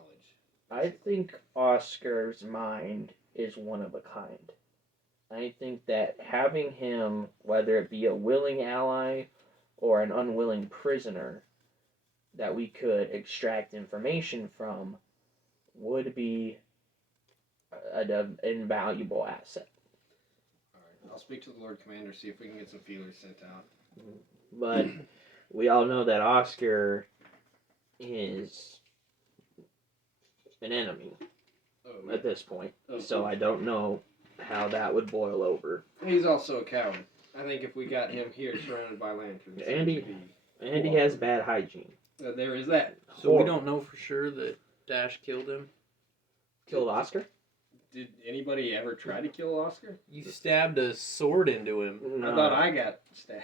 I think Oscar's mind is one of a kind. I think that having him, whether it be a willing ally or an unwilling prisoner that we could extract information from, would be an invaluable asset. Alright, I'll speak to the Lord Commander, see if we can get some feelers sent out. But we all know that Oscar is an enemy Oh, at this point, Oh, so I don't know how that would boil over. He's also a coward. I think if we got him here surrounded by lanterns, Andy- it would be- And he has bad hygiene. There is that. So we don't know for sure that Dash killed him. Killed Oscar? Did anybody ever try to kill Oscar? You stabbed a sword into him. No. I thought I got stabbed.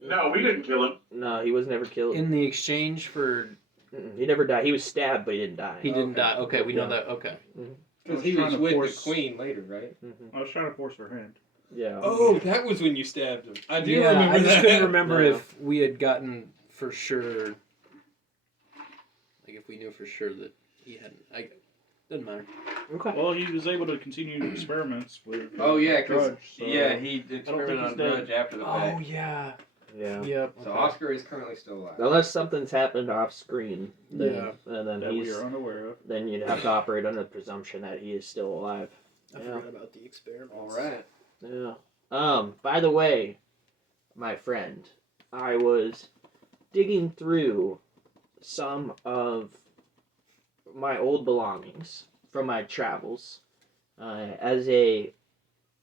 No, we didn't kill him. No, he was never killed. In the exchange for He never died. He was stabbed, but he didn't die. he didn't Okay. die. Okay, we know Yeah. that. Okay. Because I he was was trying to with force- the queen later, right? Mm-hmm. I was trying to force her hand. Yeah. Oh, that was when you stabbed him. I do Yeah, remember I just that. couldn't remember Yeah. if we had gotten for sure. Like if we knew for sure that he hadn't. Doesn't matter. Okay. Well, he was able to continue experiments with. Oh yeah, because Drudge, so he think experimented on he's dead. Drudge after the fact. Oh yeah. Yeah. Yep. So Oscar is currently still alive. Unless something's happened off screen, then, Yeah. and then that we he's are unaware of. then you'd have to operate under the presumption that he is still alive. I Yeah. forgot about the experiments. All right. Yeah. By the way, my friend, I was digging through some of my old belongings from my travels. As a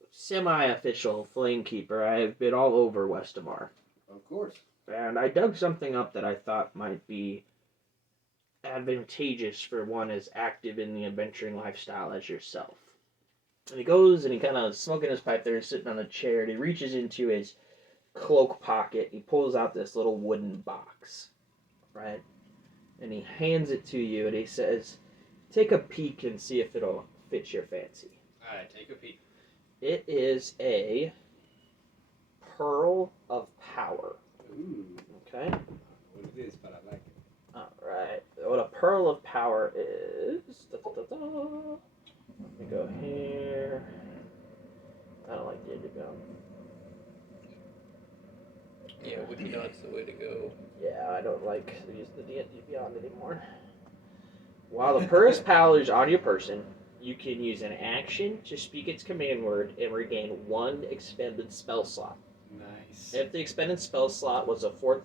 semi-official flamekeeper, I have been all over Westamar. Of course. And I dug something up that I thought might be advantageous for one as active in the adventuring lifestyle as yourself. And he goes and he kind of smoking his pipe there, sitting on a chair, and he reaches into his cloak pocket. He pulls out this little wooden box, right? And he hands it to you, and he says, "Take a peek and see if it'll fit your fancy." All right, take a peek. It is a pearl of power. Ooh, Okay. what it is, but I like it. Alright, what a pearl of power is. Let me go here. I don't like the indigo. Yeah, Wiki Dot's the way to go. Yeah, I don't like to use the D&D Beyond anymore. While the pearl's power is on your person, you can use an action to speak its command word and regain one expended spell slot. Nice. If the expended spell slot was a fourth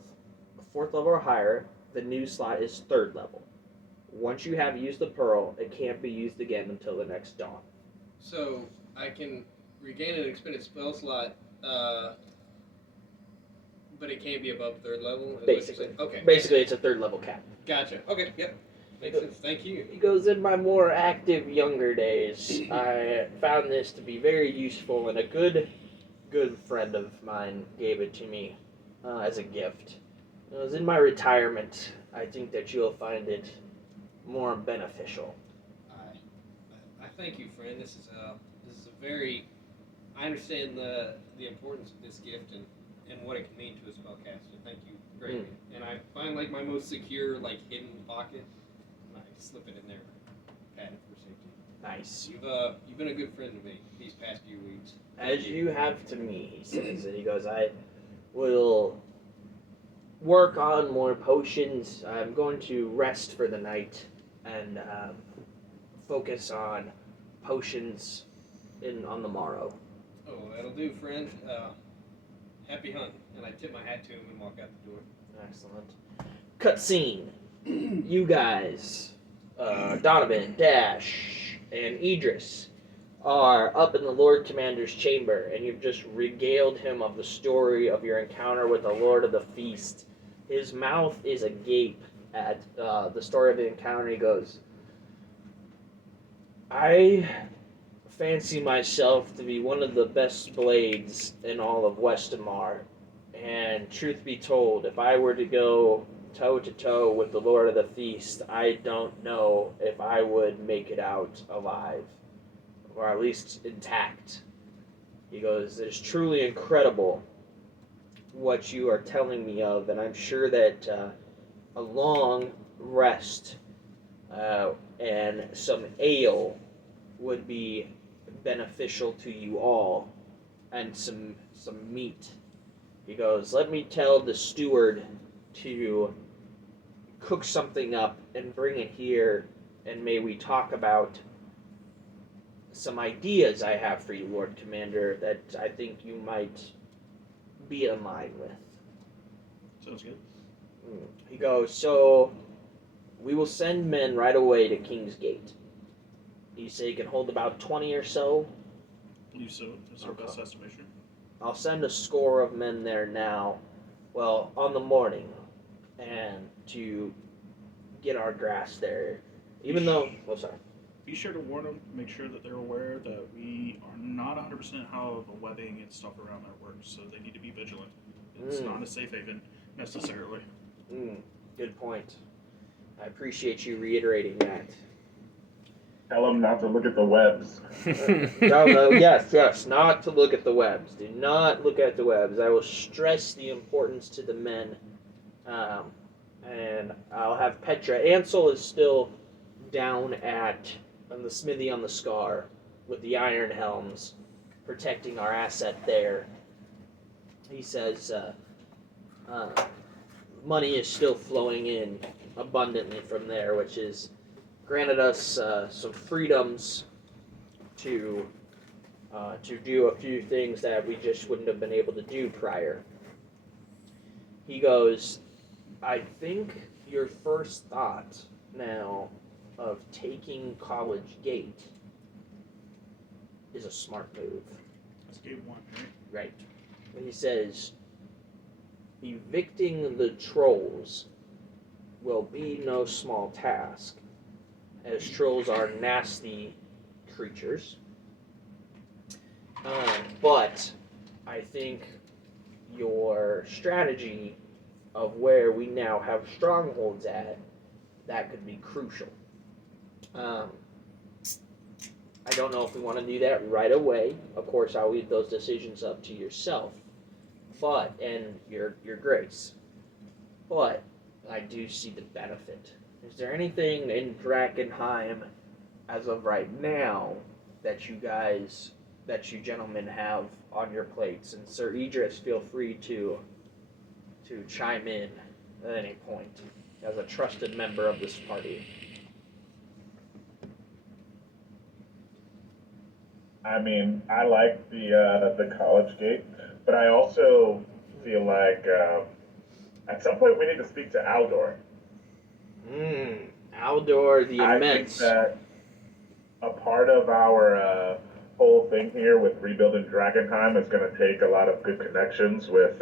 level or higher, the new slot is third level. Once you have used the pearl, it can't be used again until the next dawn. So I can regain an expended spell slot, but it can't be above third level. Is what you're Basically. saying? Okay. Basically, it's a third level cap. Gotcha. Okay. Yep. Makes sense. Thank you. He goes, in my more active younger days, I found this to be very useful, and a good friend of mine gave it to me as a gift. It was in my retirement. I think that you'll find it more beneficial. I thank you, friend. This is a very. I understand the importance of this gift and what it can mean to a spellcaster. Thank you greatly. And I find like my most secure hidden pocket. And I slip it in there, pat it for safety. Nice. You've been a good friend to me these past few weeks. As you have to me, he says, and he goes, I will work on more potions. I'm going to rest for the night and focus on potions on the morrow. Oh, that'll do, friend. Happy hunting. And I tip my hat to him and walk out the door. Excellent. Cutscene. You guys, Donovan, Dash, and Idris are up in the Lord Commander's chamber, and you've just regaled him of the story of your encounter with the Lord of the Feast. His mouth is agape at the story of the encounter. He goes, I fancy myself to be one of the best blades in all of Westamar, and truth be told, if I were to go toe-to-toe with the Lord of the Feast, I don't know if I would make it out alive, or at least intact. He goes, it's truly incredible what you are telling me of, and I'm sure that a long rest and some ale would be beneficial to you all, and some meat. He goes, let me tell the steward to cook something up and bring it here, and may we talk about some ideas I have for you, Lord Commander, that I think you might be in line with. Sounds good. He goes, so we will send men right away to King's Gate. You say you can hold about 20 or so? I believe so. That's our best estimation. I'll send a score of men there now, well, on the morning, and to get our grass there. Even though, oh, sorry. Be sure to warn them, make sure that they're aware that we are not 100% how the webbing and stuff around there works, so they need to be vigilant. It's not a safe haven, necessarily. Good point. I appreciate you reiterating that. Tell them not to look at the webs. No, yes, not to look at the webs. Do not look at the webs. I will stress the importance to the men. And I'll have Petra. Ansel is still down on the smithy on the Scar with the iron helms, protecting our asset there. He says money is still flowing in abundantly from there, which is granted us some freedoms to do a few things that we just wouldn't have been able to do prior. He goes, I think your first thought now of taking College Gate is a smart move. That's gate 1, right? Right. And he says, evicting the trolls will be no small task, as trolls are nasty creatures. But I think your strategy of where we now have strongholds at, that could be crucial. I don't know if we want to do that right away. Of course, I'll leave those decisions up to yourself, and your grace. But I do see the benefit. Is there anything in Drakkenheim, as of right now, that you gentlemen have on your plates? And Sir Idris, feel free to chime in at any point as a trusted member of this party. I mean, I like the College Gate, but I also feel like at some point we need to speak to Aldor. Aldor the Immense. I think that a part of our whole thing here with rebuilding Drakkenheim is going to take a lot of good connections with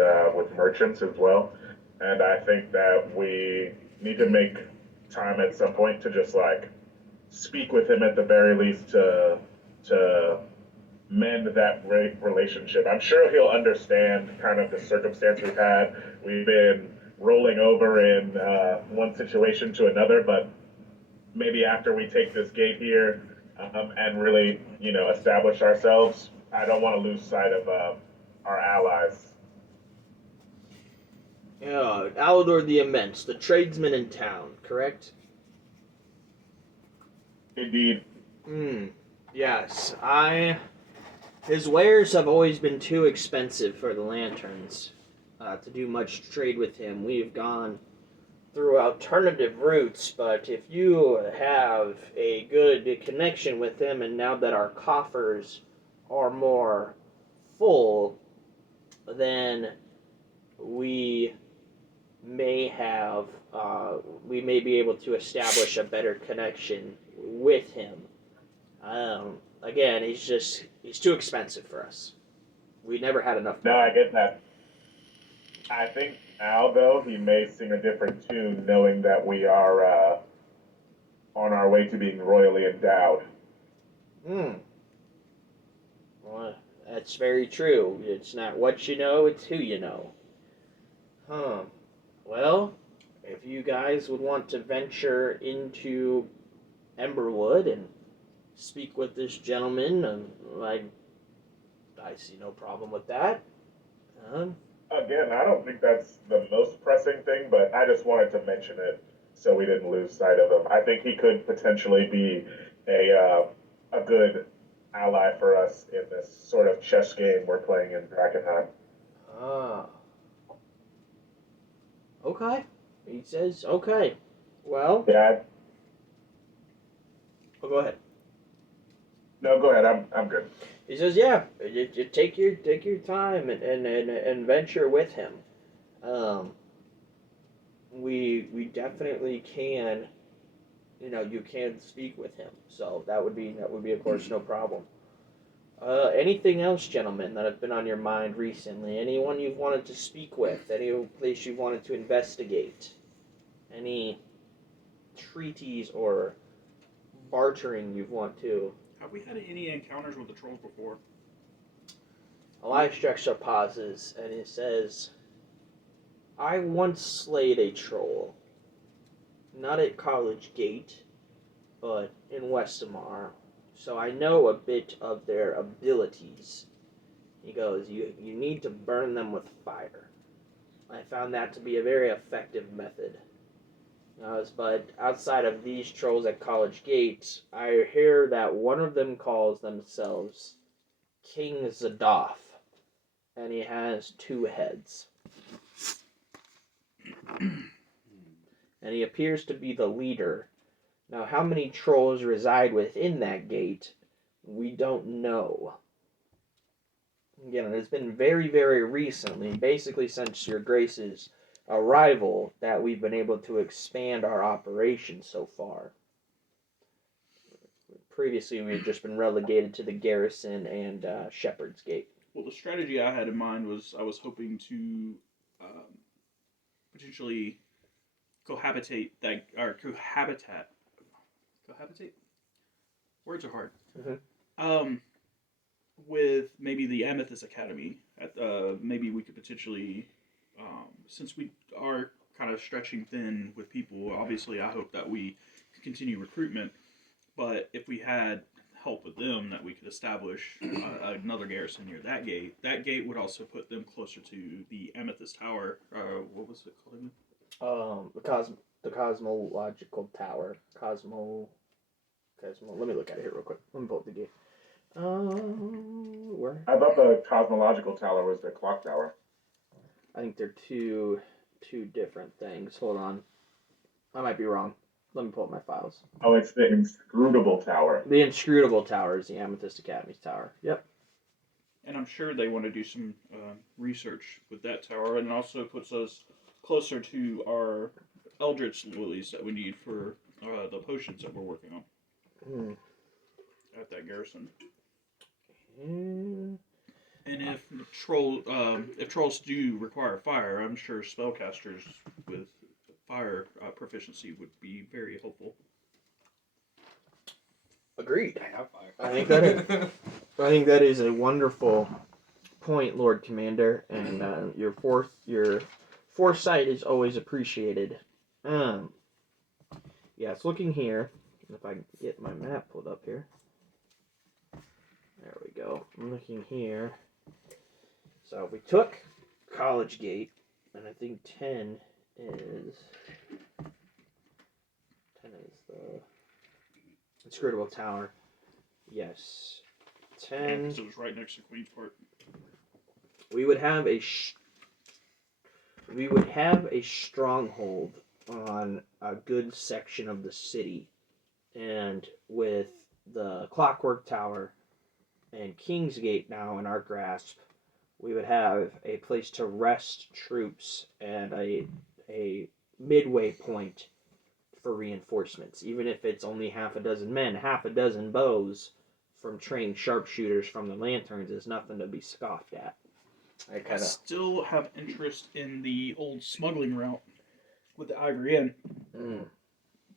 merchants as well, and I think that we need to make time at some point to just like speak with him at the very least to mend that great relationship. I'm sure he'll understand kind of the circumstance we've had. We've been rolling over in one situation to another, but maybe after we take this gate here and really, establish ourselves, I don't want to lose sight of our allies. Alador the Immense, the tradesman in town, correct? Indeed. Yes, his wares have always been too expensive for the lanterns to do much trade with him. We've gone through alternative routes, but if you have a good connection with him, and now that our coffers are more full, then we may be able to establish a better connection with him. Again, he's too expensive for us. We never had enough No, money. I get that. I think now, though, he may sing a different tune knowing that we are on our way to being royally endowed. Well, that's very true. It's not what you know, it's who you know. Well, if you guys would want to venture into Emberwood and speak with this gentleman, I see no problem with that. Again, I don't think that's the most pressing thing, but I just wanted to mention it so we didn't lose sight of him. I think he could potentially be a good ally for us in this sort of chess game we're playing in Drakkenheim. Okay. He says, okay. Well, Yeah. go ahead. No, go ahead. I'm good. He says, yeah, you take your time and venture with him. We definitely can. You can speak with him, so that would be of course no problem. Anything else, gentlemen, that have been on your mind recently? Anyone you've wanted to speak with? Any place you've wanted to investigate? Any treaties or bartering you want to? Have we had any encounters with the trolls before? Elias pauses and he says, I once slayed a troll. Not at College Gate, but in Westamar. So I know a bit of their abilities. He goes, you need to burn them with fire. I found that to be a very effective method. But outside of these trolls at College Gate, I hear that one of them calls themselves King Zadoff, and he has 2 heads. And he appears to be the leader. Now, how many trolls reside within that gate, we don't know. Again, it's been very, very recently, basically since Your Grace's arrival, that we've been able to expand our operation so far. Previously, we had just been relegated to the garrison and Shepherd's Gate. Well, the strategy I had in mind was I was hoping to potentially cohabitate. Words are hard. Mm-hmm. With maybe the Amethyst Academy. Maybe we could potentially, since we are kind of stretching thin with people, obviously I hope that we could continue recruitment, but if we had help with them, that we could establish another garrison near that gate. That gate would also put them closer to the Amethyst Tower. What was it called again? The Cosmological Tower. Cosmo. Let me look at it here real quick. Let me pull up the gate. Where? I thought the Cosmological Tower was the clock tower. I think they're two different things. Hold on. I might be wrong. Let me pull up my files. Oh, it's the Inscrutable Tower. The Inscrutable Tower is the Amethyst Academy's tower. Yep. And I'm sure they want to do some research with that tower, and it also puts us closer to our Eldritch lilies that we need for the potions that we're working on at that garrison. Mm, And if trolls do require fire, I'm sure spellcasters with fire proficiency would be very helpful. agreed. I have fire. I think that is a wonderful point, Lord Commander, and your foresight is always appreciated. Yes, looking here, if I can get my map pulled up here. There we go. I'm looking here. So we took College Gate, and I think 10 is the Inscrutable Tower. Yes. 10. Because it was right next to Queensport. We would have a stronghold on a good section of the city, and with the Clockwork Tower and Kingsgate now in our grasp, we would have a place to rest troops and a midway point for reinforcements. Even if it's only half a dozen men, half a dozen bows from trained sharpshooters from the lanterns is nothing to be scoffed at. I still have interest in the old smuggling route with the Ivory Inn,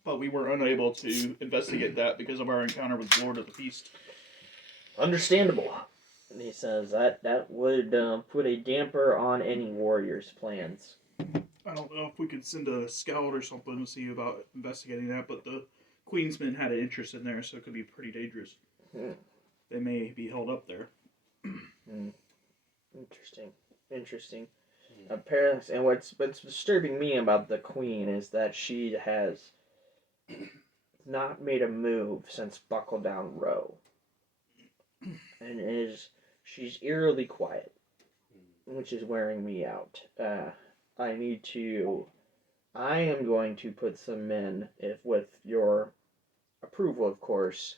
but we were unable to investigate that because of our encounter with Lord of the Feast. Understandable. And he says that would put a damper on any warrior's plans. I don't know if we could send a scout or something to see about investigating that, but the Queensmen had an interest in there, so it could be pretty dangerous. They may be held up there. Interesting. Apparently, and what's disturbing me about the Queen is that she has not made a move since Buckle Down Row, and she's eerily quiet, which is wearing me out. I am going to put some men, if with your approval, of course,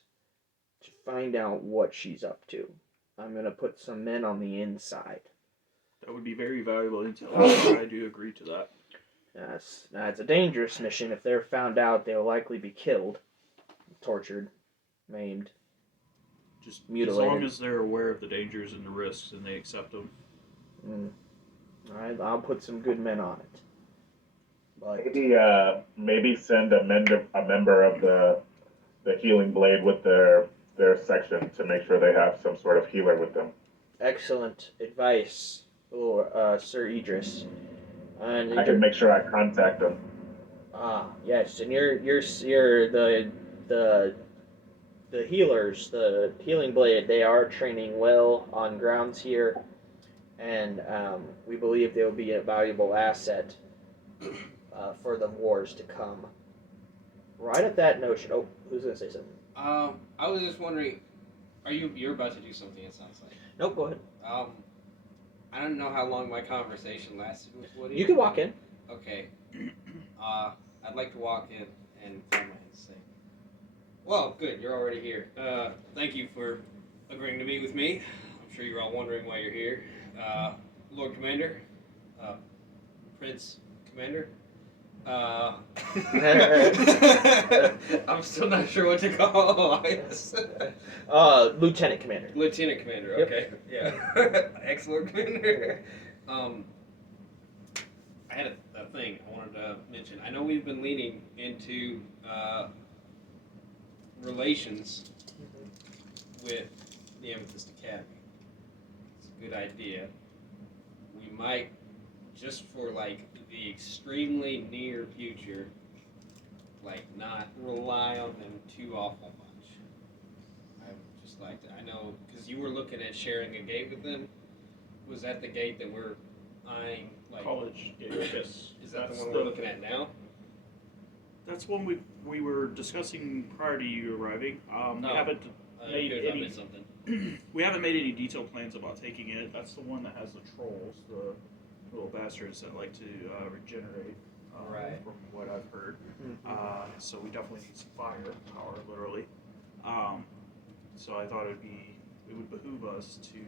to find out what she's up to. I'm going to put some men on the inside. That would be very valuable intel. I do agree to that. Yes. Now, it's a dangerous mission. If they're found out, they'll likely be killed, tortured, maimed, Just mutilated. As long as they're aware of the dangers and the risks and they accept them. I'll put some good men on it. But maybe send a member of the healing blade with their section to make sure they have some sort of healer with them. Excellent advice, Sir Idris. And I can make sure I contact them. Yes, and you're the healers, the healing blade. They are training well on grounds here, and we believe they will be a valuable asset for the wars to come. Right at that notion. Oh, who's gonna say something? I was just wondering, you're about to do something? It sounds like. Nope. Go ahead. I don't know how long my conversation lasted with Woody. You can walk in. Okay. I'd like to walk in and throw my hands and say, well, good, you're already here. Thank you for agreeing to meet with me. I'm sure you're all wondering why you're here. Lord Commander, Prince Commander. I'm still not sure what to call Elias. Lieutenant Commander. Lieutenant Commander, okay. Yep. Yeah. Ex-Lord Commander. I had a thing I wanted to mention. I know we've been leaning into relations with the Amethyst Academy. It's a good idea. We might, just for like the extremely near future, like not rely on them too awful much. I would just like to, I know, because you were looking at sharing a gate with them. Was that the gate that we're eyeing? Like, College Gate, yes. Is that the one we're looking at now? That's one we were discussing prior to you arriving. We haven't made any. We haven't made any detailed plans about taking it. That's the one that has the trolls, the little bastards that like to regenerate. Right. From what I've heard. So we definitely need some fire power, literally. So I thought it would behoove us to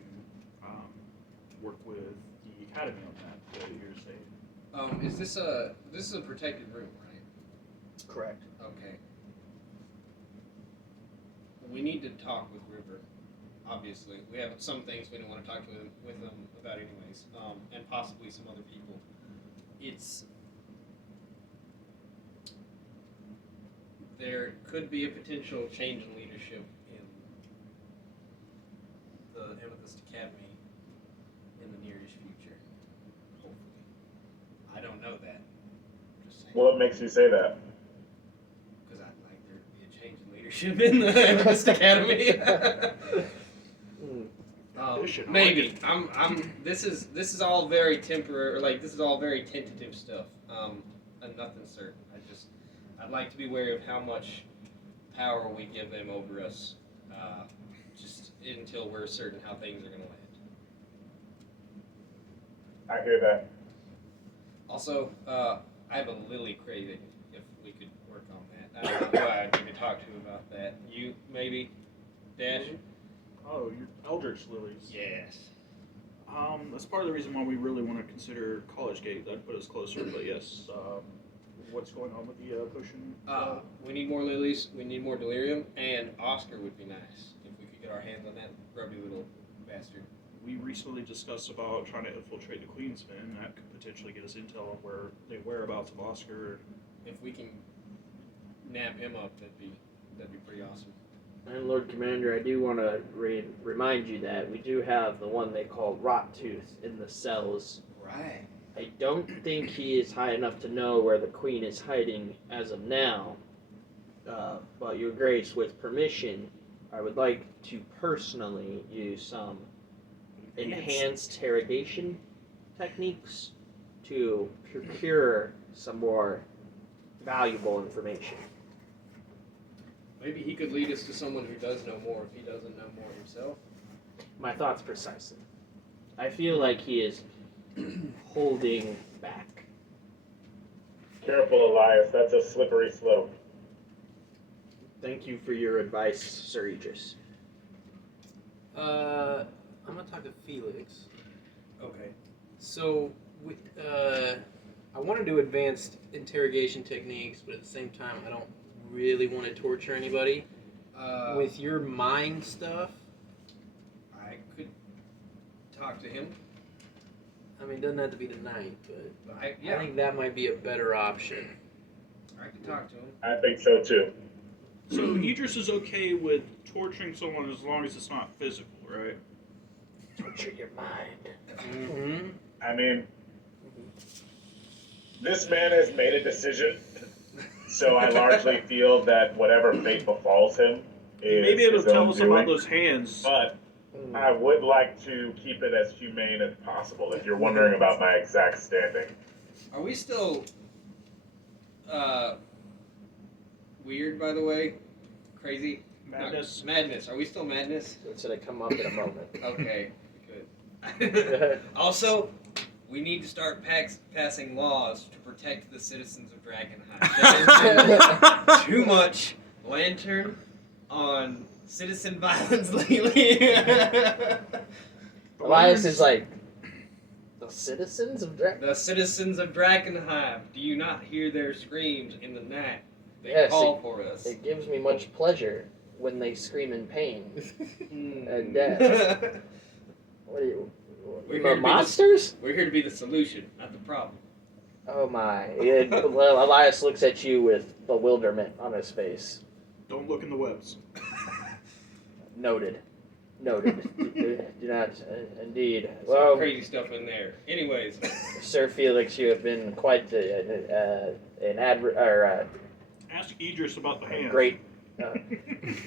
work with the academy on that. You're saying. Is this is a protected room, right? Correct. Okay. We need to talk with River. obviously. We have some things we don't want to talk to them with them about anyways, and possibly some other people. There could be a potential change in leadership in the Amethyst Academy in the nearest future. Hopefully. I don't know that. Just saying. What makes you say that? Because I'd like there to be a change in leadership in the Amethyst Academy. Maybe. This is all very temporary. Like, this is all very tentative stuff. And nothing certain. I'd like to be wary of how much power we give them over us, just until we're certain how things are going to land. I hear that. Also, I have a lily craving. If we could work on that, I don't know who I could talk to about that. You maybe, Dash? Oh, your Eldritch Lilies. Yes. That's part of the reason why we really want to consider College Gate. That'd put us closer, but yes. What's going on with the potion? We need more lilies. We need more delirium, and Oscar would be nice if we could get our hands on that grubby little bastard. We recently discussed about trying to infiltrate the Queen's Men. That could potentially get us intel on where the whereabouts of Oscar. If we can nab him up, that'd be pretty awesome. And Lord Commander, I do want to remind you that we do have the one they call Rottooth in the cells. Right. I don't think he is high enough to know where the Queen is hiding as of now. But Your Grace, with permission, I would like to personally use some enhanced interrogation techniques to procure some more valuable information. Maybe he could lead us to someone who does know more if he doesn't know more himself. My thoughts precisely. I feel like he is holding back. Careful, Elias. That's a slippery slope. Thank you for your advice, Sir Aegis. I'm gonna talk to Felix. Okay. So, I want to do advanced interrogation techniques, but at the same time, I don't really want to torture anybody. With your mind stuff, I could talk to him. I mean, it doesn't have to be tonight, but I think that might be a better option. I could talk to him. I think so too. So Idris is okay with torturing someone as long as it's not physical, right? Torture your mind. Mm-hmm. I mean, this man has made a decision, so I largely feel that whatever fate befalls him is Maybe it'll his own tell us doing, about those hands. But I would like to keep it as humane as possible, if you're wondering about my exact standing. Are we still weird, by the way? Crazy? Madness. Madness. Are we still madness? It's going to come up in a moment. Okay, good. Also, we need to start passing laws to protect the citizens of Drakkenheim. There has been too much lantern on citizen violence lately. Elias is like, the citizens of Drakkenheim? The citizens of Drakkenheim, do you not hear their screams in the night? They Yes, call for us. It gives me much pleasure when they scream in pain and death. What are you? We're here to be monsters? We're here to be the solution, not the problem. Oh my. Well, Elias looks at you with bewilderment on his face. Don't look in the webs. Noted. do not, indeed. Some Well, crazy stuff in there. Anyways, Sir Felix, you have been quite Ask Idris about the hands. great.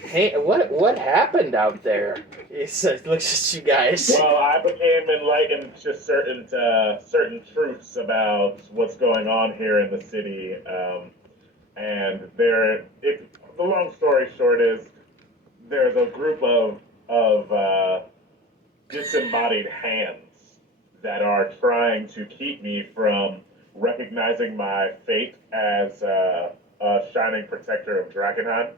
Hey, what happened out there? He says, looks at you guys. Well, I became enlightened to certain truths about what's going on here in the city, and the long story short is there's a group of disembodied hands that are trying to keep me from recognizing my fate as a shining protector of Drakkenheim.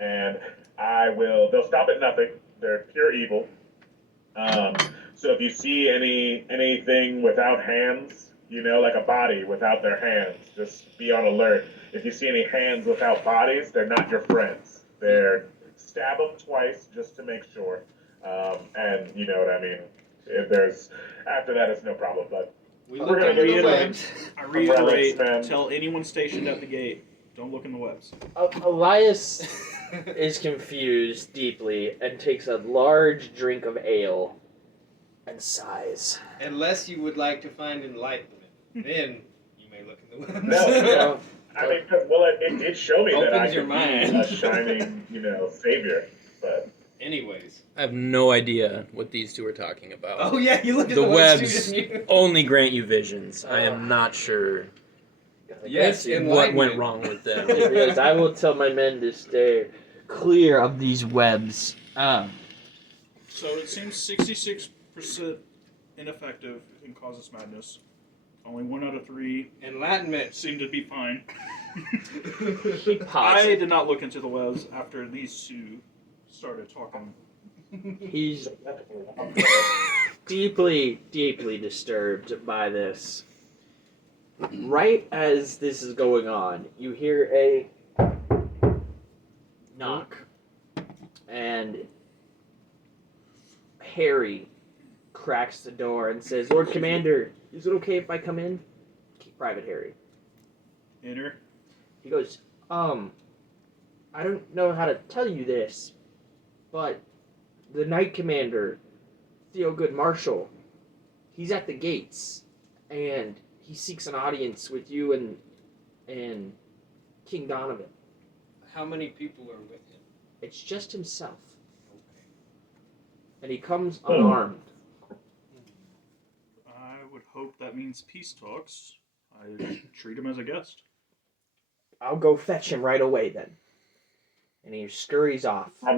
And they'll stop at nothing. They're pure evil. So if you see anything without hands, like a body without their hands, just be on alert. If you see any hands without bodies, they're not your friends. Stab them twice just to make sure. And you know what I mean. If there's after that, it's no problem. But We We're looked gonna into the reiterate. webs. I Relics, reiterate, man. tell anyone stationed at the gate, don't look in the webs. Elias is confused deeply and takes a large drink of ale and sighs. Unless you would like to find enlightenment, then you may look in the webs. No, yeah. I mean, it did show me that I Opens your could be mind. a shining, savior. But Anyways. I have no idea what these two are talking about. Oh yeah, you look at The the webs too, didn't you? only grant you visions. I am not sure Yes, what enlightenment. went wrong with them. Because I will tell my men to stay clear of these webs. So it seems 66% ineffective and causes madness. Only 1 out of 3 Enlightenment. seem to be fine. He I pauses. did not look into the webs after these two started talking. He's deeply, deeply disturbed by this. Right as this is going on, you hear a knock, and Harry cracks the door and says, "Lord Commander, is it okay if I come in?" Private Harry. Enter. He goes, I don't know how to tell you this, but the Knight Commander, Theogood Marshall, he's at the gates, and he seeks an audience with you and King Donovan. How many people are with him? It's just himself. And he comes unarmed. I would hope that means peace talks. I treat him as a guest. I'll go fetch him right away then. And he scurries off. I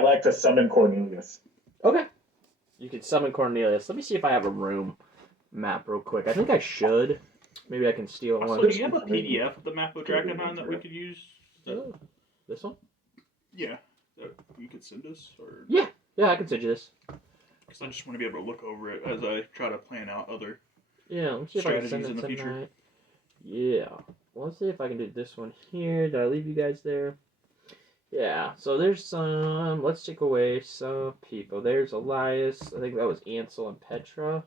like to summon Cornelius. Okay. You can summon Cornelius. Let me see if I have a room map real quick. I think I should. Maybe I can steal one. Also, do you have a PDF of the map of Drakkenheim that we could use? Oh, this one? Yeah. That you could send us? Or... Yeah, I can send you this. Because I just want to be able to look over it as I try to plan out other... Yeah, let me see if I can send strategies it in the future. tonight. Yeah. Well, let's see if I can do this one here. Did I leave you guys there? Yeah, so there's some... Let's take away some people. There's Elias. I think that was Ansel and Petra.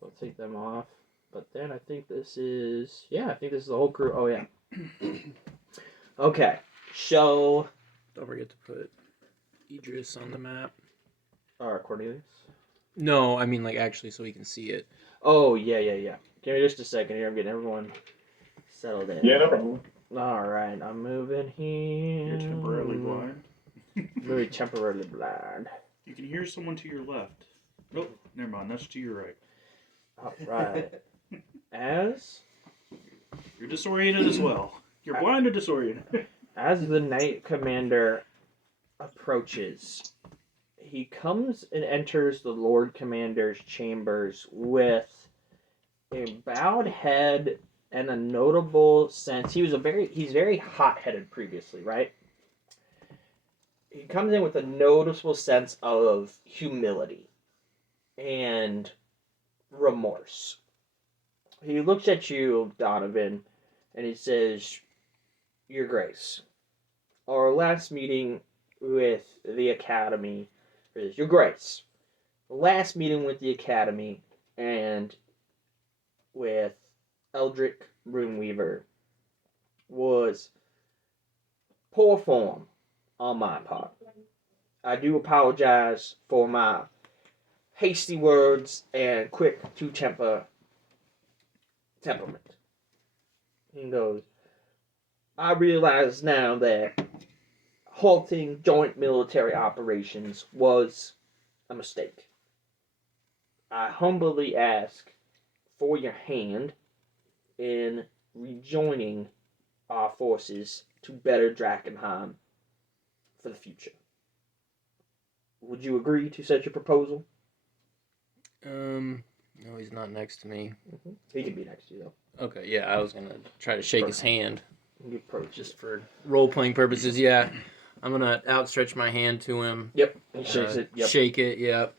We'll take them off. But then I think this is... Yeah, I think this is the whole crew. Oh, yeah. Okay. So... Don't forget to put Idris on the map. Cornelius? No, I mean like actually so we can see it. Oh, yeah. Give me just a second here. I'm getting everyone settled in. Yeah, no problem. Alright, I'm moving here. You're temporarily blind. Very temporarily blind. You can hear someone to your left. Nope, never mind. That's to your right. Alright. As You're disoriented as well. You're blind or disoriented. as the Knight Commander approaches, he comes and enters the Lord Commander's chambers with a bowed head and a notable sense. He's very hot-headed previously, right? He comes in with a noticeable sense of humility and remorse. He looks at you, Donovan, and he says, "Your Grace, our last meeting with the Academy is Your Grace. The last meeting with the Academy and with Eldrick Runeweaver was poor form on my part. I do apologize for my hasty words and quick to temperament." He goes, "I realize now that halting joint military operations was a mistake. I humbly ask for your hand in rejoining our forces to better Drakkenheim for the future. Would you agree to such a proposal?" No, he's not next to me. Mm-hmm. He can be next to you, though. Okay, yeah, I was gonna try to shake his hand You approach just for role-playing purposes. Yeah, I'm gonna outstretch my hand to him. Yep. He shakes it. Yep. Shake it. Yep.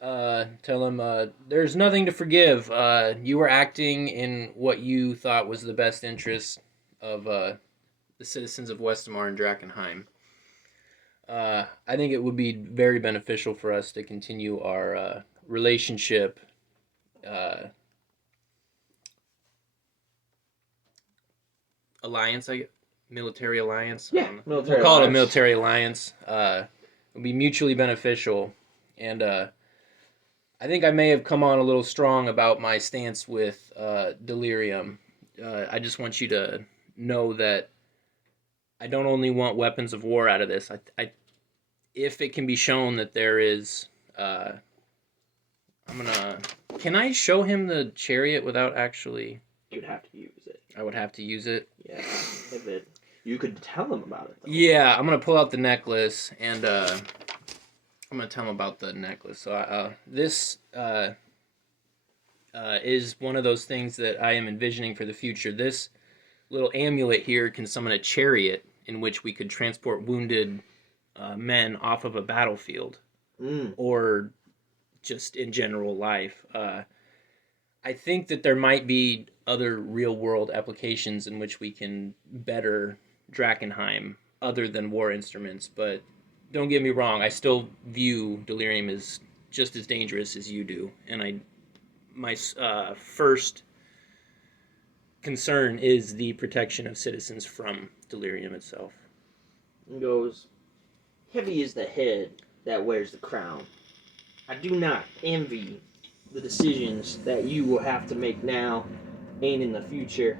Tell him there's nothing to forgive. You were acting in what you thought was the best interest of the citizens of Westamar and Drakkenheim. I think it would be very beneficial for us to continue our relationship. Alliance, military alliance. Yeah, military we'll call it a alliance. military alliance. It'll be mutually beneficial, and I think I may have come on a little strong about my stance with Delirium. I just want you to know that I don't only want weapons of war out of this. If it can be shown that there is, I'm gonna. Can I show him the chariot without actually? You'd have to use it. I would have to use it. Yeah, if it. You could tell him about it, though. Yeah, I'm gonna pull out the necklace and I'm gonna tell him about the necklace. So this is one of those things that I am envisioning for the future. This little amulet here can summon a chariot in which we could transport wounded men off of a battlefield or just in general life. I think that there might be other real-world applications in which we can better Drakkenheim other than war instruments, but don't get me wrong, I still view Delirium as just as dangerous as you do, and my first concern is the protection of citizens from Delirium itself. And goes, heavy is the head that wears the crown. I do not envy the decisions that you will have to make now and in the future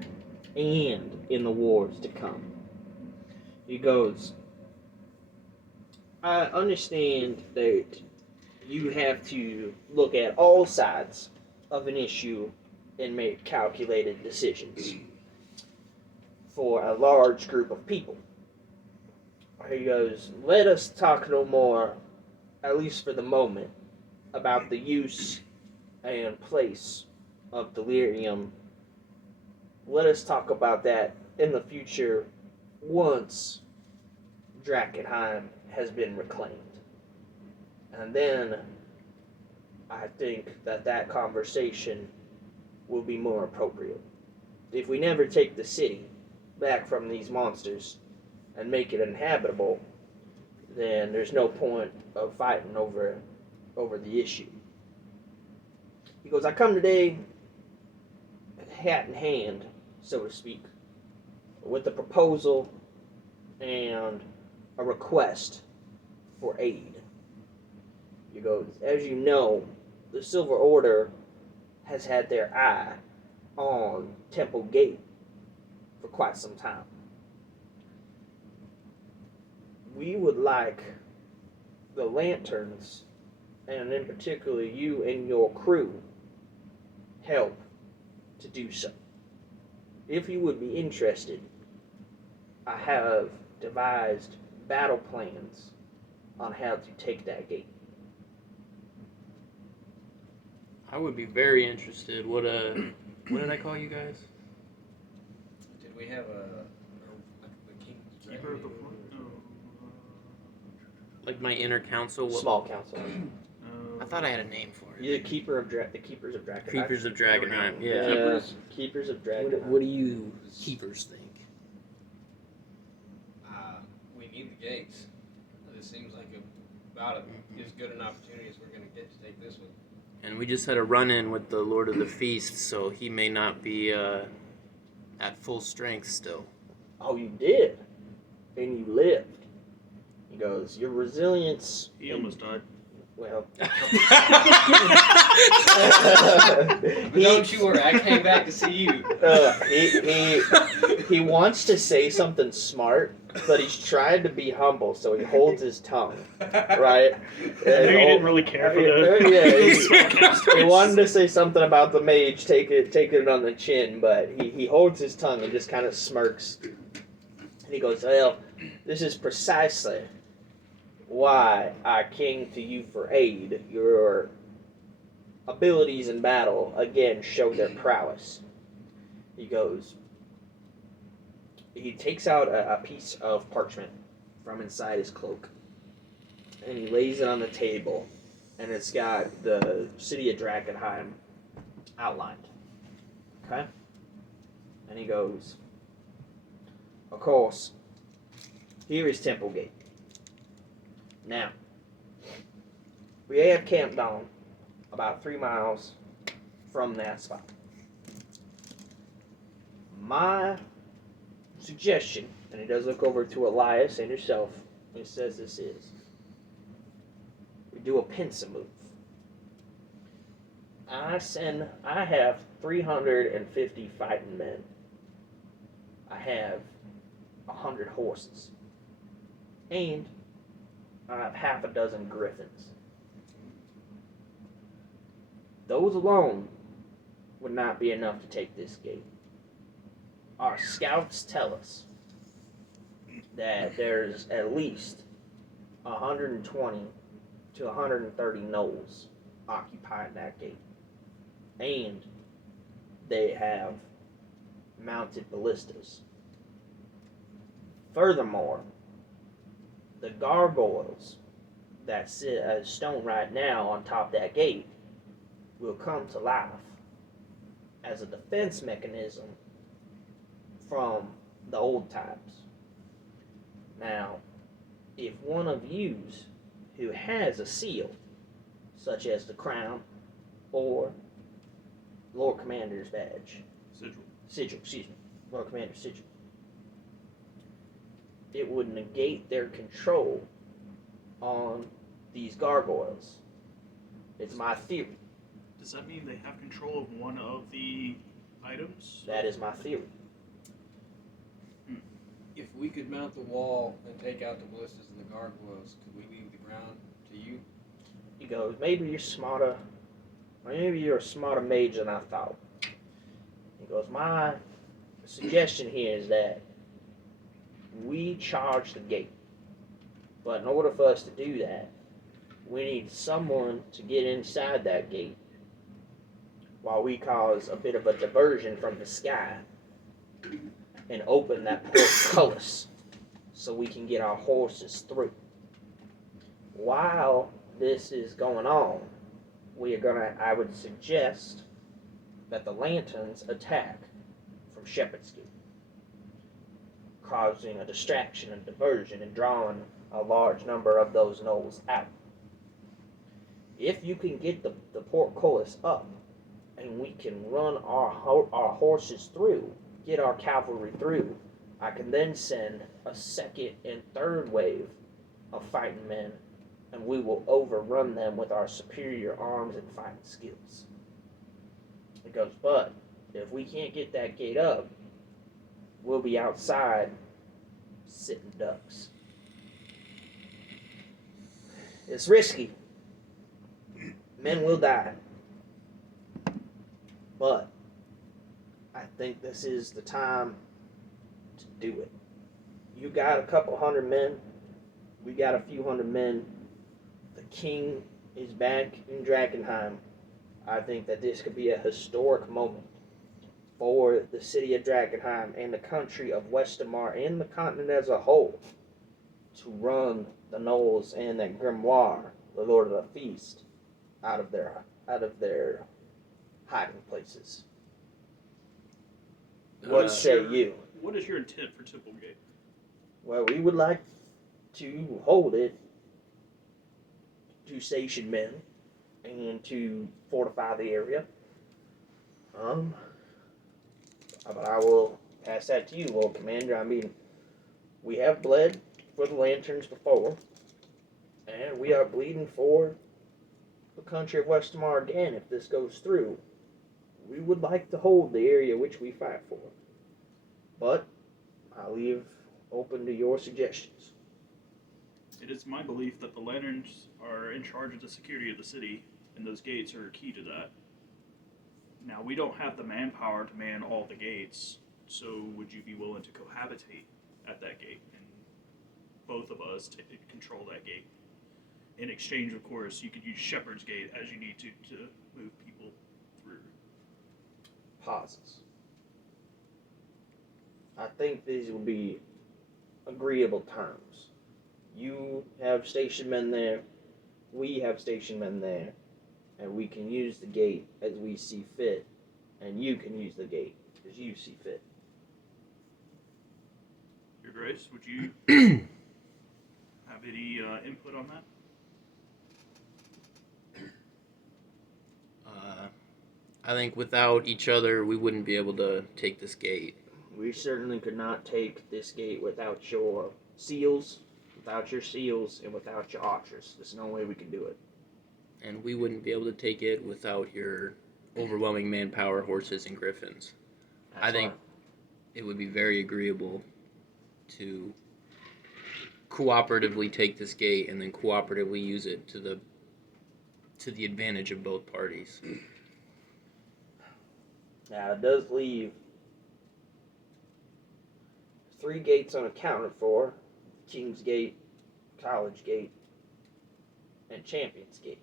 and in the wars to come. He goes, I understand that you have to look at all sides of an issue and make calculated decisions for a large group of people. He goes, let us talk no more, at least for the moment, about the use and place of Delirium. Let us talk about that in the future once Drakkenheim has been reclaimed. And then I think that conversation will be more appropriate. If we never take the city back from these monsters and make it inhabitable, then there's no point of fighting over the issue. He goes, I come today hat in hand, so to speak, with a proposal and a request for aid. He goes, as you know, the Silver Order has had their eye on Temple Gate for quite some time. We would like the Lanterns, and in particular you and your crew, help to do so. If you would be interested, I have devised battle plans on how to take that gate. I would be very interested. What did I call you guys? Did we have a Keeper of the Fort? Like my inner council? Small council. I thought I had a name for it. You're the Keepers of Drakkenheim. Creepers of Drakkenheim. Yeah. Keepers of Drakkenheim. What do you keepers think? we need the gates. This seems like about as good an opportunity as we're going to get to take this one. And we just had a run-in with the Lord of the Feast, so he may not be at full strength still. Oh, you did? And you lived. He goes, your resilience... He almost died. Well... Don't you worry, I came back to see you. He wants to say something smart, but he's trying to be humble, so he holds his tongue, right? Maybe he didn't really care for the... Yeah, he wanted to say something about the mage, take it on the chin, but he holds his tongue and just kind of smirks. And he goes, well, this is precisely why I came to you for aid. Your abilities in battle, again, show their prowess. He goes, he takes out a piece of parchment from inside his cloak, and he lays it on the table, and it's got the city of Drakkenheim outlined. Okay? And he goes, of course, here is Temple Gate. Now, we have camped on about 3 miles from that spot. My suggestion, and he does look over to Elias and yourself, and he says this is, we do a pincer move. I have 350 fighting men. I have 100 horses. And I have half a dozen griffins. Those alone would not be enough to take this gate. Our scouts tell us that there's at least 120 to 130 gnolls occupying that gate. And they have mounted ballistas. Furthermore, the gargoyles that sit as stone right now on top of that gate will come to life as a defense mechanism from the old times. Now, if one of yous who has a seal, such as the crown or Lord Commander's badge, sigil, Lord Commander's sigil, it would negate their control on these gargoyles. It's my theory. Does that mean they have control of one of the items? That is my theory. If we could mount the wall and take out the ballistas and the gargoyles, could we leave the ground to you? He goes, maybe you're smarter. Maybe you're a smarter mage than I thought. He goes, my suggestion here is that we charge the gate. But in order for us to do that, we need someone to get inside that gate while we cause a bit of a diversion from the sky and open that portcullis so we can get our horses through. While this is going on, I would suggest that the lanterns attack from Shepherd's Gate, causing a distraction and diversion and drawing a large number of those gnolls out. If you can get the portcullis up and we can run our horses through, get our cavalry through, I can then send a second and third wave of fighting men, and we will overrun them with our superior arms and fighting skills. He goes, but if we can't get that gate up, we'll be outside sitting ducks. It's risky. Men will die. But I think this is the time to do it. You got a couple hundred men. We got a few hundred men. The king is back in Drakkenheim. I think that this could be a historic moment for the city of Drakkenheim and the country of Westermar and the continent as a whole to run the gnolls and that grimoire, the Lord of the Feast, out of their hiding places. What say you? What is your intent for Templegate? Well, we would like to hold it to station men and to fortify the area. But I will pass that to you, Lord Commander. I mean, we have bled for the lanterns before, and we are bleeding for the country of Westermar again if this goes through. We would like to hold the area which we fight for. But I'll leave open to your suggestions. It is my belief that the lanterns are in charge of the security of the city, and those gates are key to that. Now, we don't have the manpower to man all the gates, so would you be willing to cohabitate at that gate and both of us to control that gate? In exchange, of course, you could use Shepherd's Gate as you need to move people through. Pauses. I think these will be agreeable terms. You have station men there, we have station men there, and we can use the gate as we see fit, and you can use the gate as you see fit. Your Grace, would you have have any input on that? I think without each other, we wouldn't be able to take this gate. We certainly could not take this gate without your seals, and without your archers. There's no way we can do it. And we wouldn't be able to take it without your overwhelming manpower, horses, and griffins. I think it would be very agreeable to cooperatively take this gate and then cooperatively use it to the advantage of both parties. Now, it does leave 3 gates unaccounted for: King's Gate, College Gate, and Champions Gate.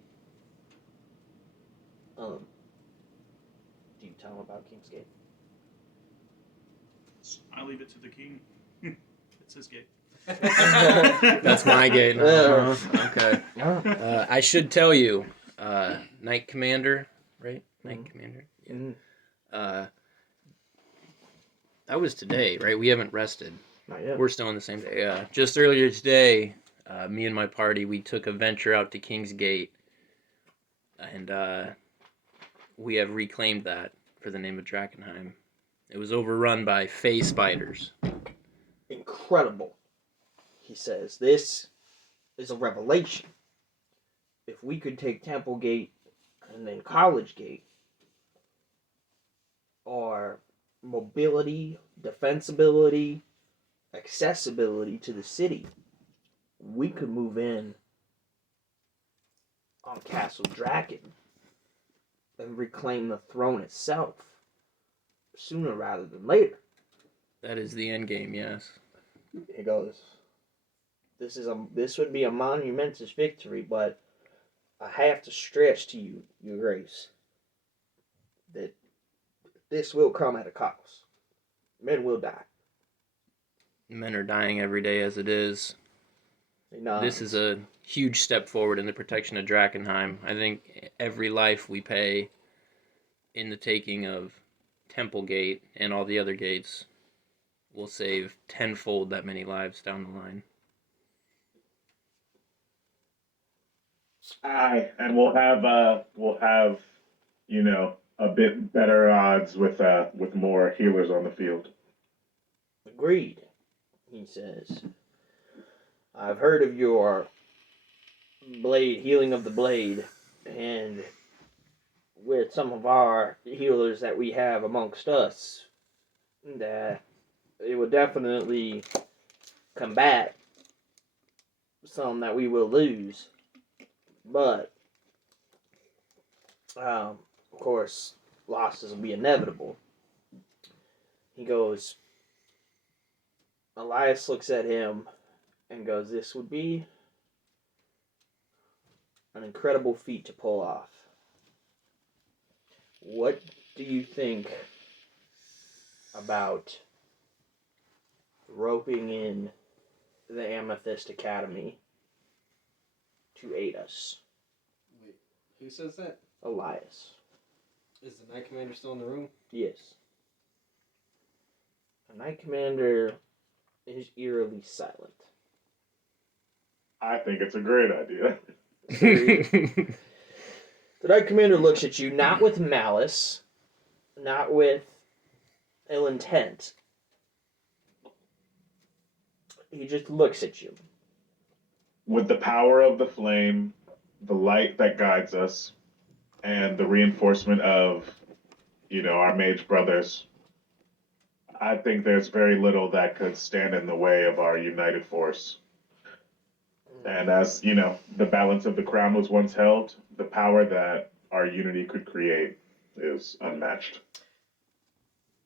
Do you tell him about King's Gate? I leave it to the king. It's his gate. That's my gate. Okay. I should tell you, Knight Commander, right? Knight Commander. Yeah. That was today, right? We haven't rested. Not yet. We're still on the same day. Just earlier today, me and my party, we took a venture out to King's Gate, and we have reclaimed that for the name of Drakkenheim. It was overrun by Fey spiders. Incredible, he says. This is a revelation. If we could take Temple Gate and then College Gate, our mobility, defensibility, accessibility to the city, we could move in on Castle Draken and reclaim the throne itself sooner rather than later. That is the end game, yes. He goes, this would be a monumentous victory, but I have to stress to you, Your Grace, that this will come at a cost. Men will die. Men are dying every day as it is. This is a huge step forward in the protection of Drakkenheim. I think every life we pay in the taking of Temple Gate and all the other gates will save tenfold that many lives down the line. Aye, and we'll have a bit better odds with more healers on the field. Agreed, he says. I've heard of your blade, healing of the blade, and with some of our healers that we have amongst us, that it will definitely combat some that we will lose. But, of course, losses will be inevitable. He goes, Elias looks at him and goes, this would be an incredible feat to pull off. What do you think about roping in the Amethyst Academy to aid us? Wait, who says that? Elias. Is the Knight Commander still in the room? Yes. The Knight Commander is eerily silent. I think it's a great idea. The Knight Commander looks at you, not with malice, not with ill intent. He just looks at you. With the power of the flame, the light that guides us, and the reinforcement of, our mage brothers, I think there's very little that could stand in the way of our united force. And as, the balance of the crown was once held, the power that our unity could create is unmatched.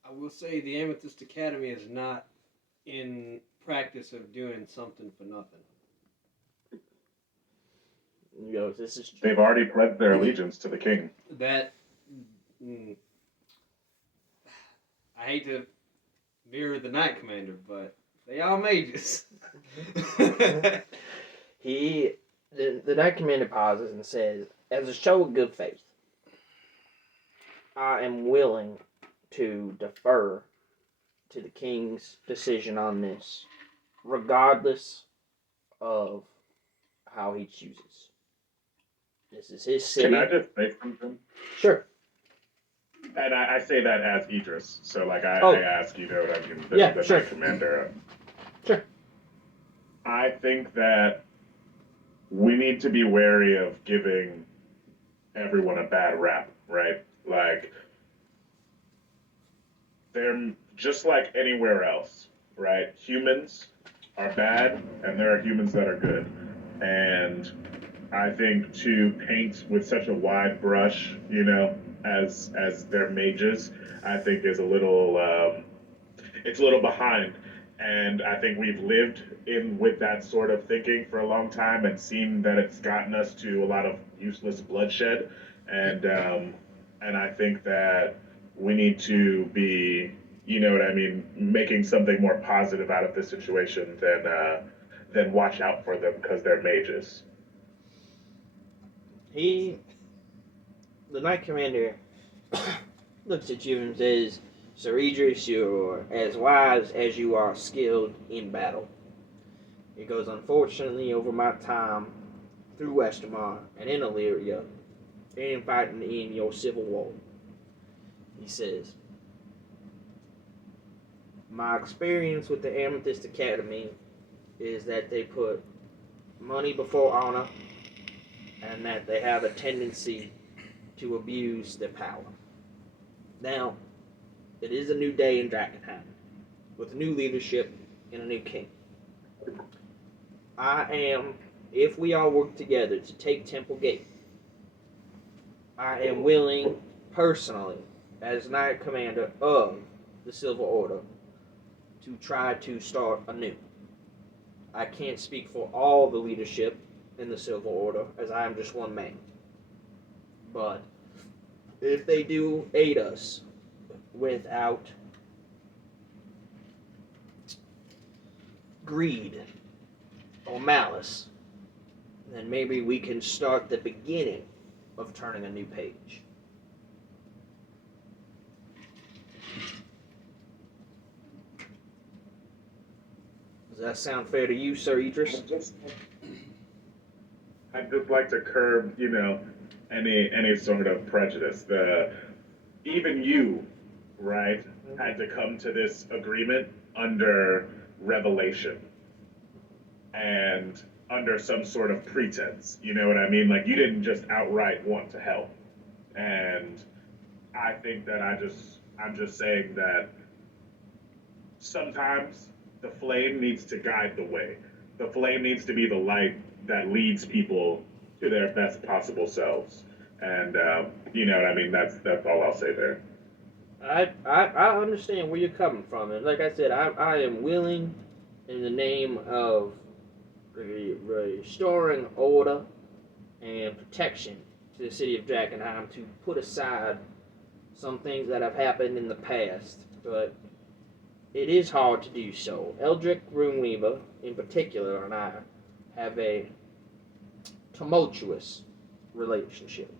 I will say the Amethyst Academy is not in practice of doing something for nothing. He goes, this is... They've already pledged their allegiance to the king. That... I hate to mirror the Knight Commander, but they are mages. The Knight Commander pauses and says, as a show of good faith, I am willing to defer to the king's decision on this, regardless of how he chooses. This is his city. Can I just say something? Sure. And I say that as Idris. So, like, Oh. I ask, you know what I mean? Yeah, the sure. Knight Commander. Sure. I think that we need to be wary of giving everyone a bad rap, right? Like, they're just like anywhere else, right? Humans are bad, and there are humans that are good. And I think to paint with such a wide brush, you know, as their mages, I think is a little it's a little behind. And I think we've lived in with that sort of thinking for a long time and seen that it's gotten us to a lot of useless bloodshed. And I think that we need to be, you know what I mean, making something more positive out of this situation than watch out for them because they're mages. The Knight Commander, looks at you and says, Sir Idris, you're as wise as you are skilled in battle. He goes, unfortunately, over my time through Westermar and in Illyria, and fighting in your civil war, he says, my experience with the Amethyst Academy is that they put money before honor and that they have a tendency to abuse their power. Now, it is a new day in Drakkenheim, with new leadership and a new king. If we all work together to take Temple Gate, I am willing, personally, as Knight Commander of the Silver Order, to try to start anew. I can't speak for all the leadership in the Silver Order, as I am just one man. But if they do aid us without greed or malice, then maybe we can start the beginning of turning a new page. Does that sound fair to you, Sir Idris? I'd just like to curb, you know, any sort of prejudice. Even you, right, had to come to this agreement under revelation and under some sort of pretense. You know what I mean? Like you didn't just outright want to help. And I think that I'm just saying that sometimes the flame needs to guide the way. The flame needs to be the light that leads people to their best possible selves. And you know what I mean? That's all I'll say there. I understand where you're coming from, and like I said, I am willing, in the name of restoring order and protection to the city of Drakkenheim, to put aside some things that have happened in the past, but it is hard to do so. Eldrick Runeweaver, in particular, and I have a tumultuous relationship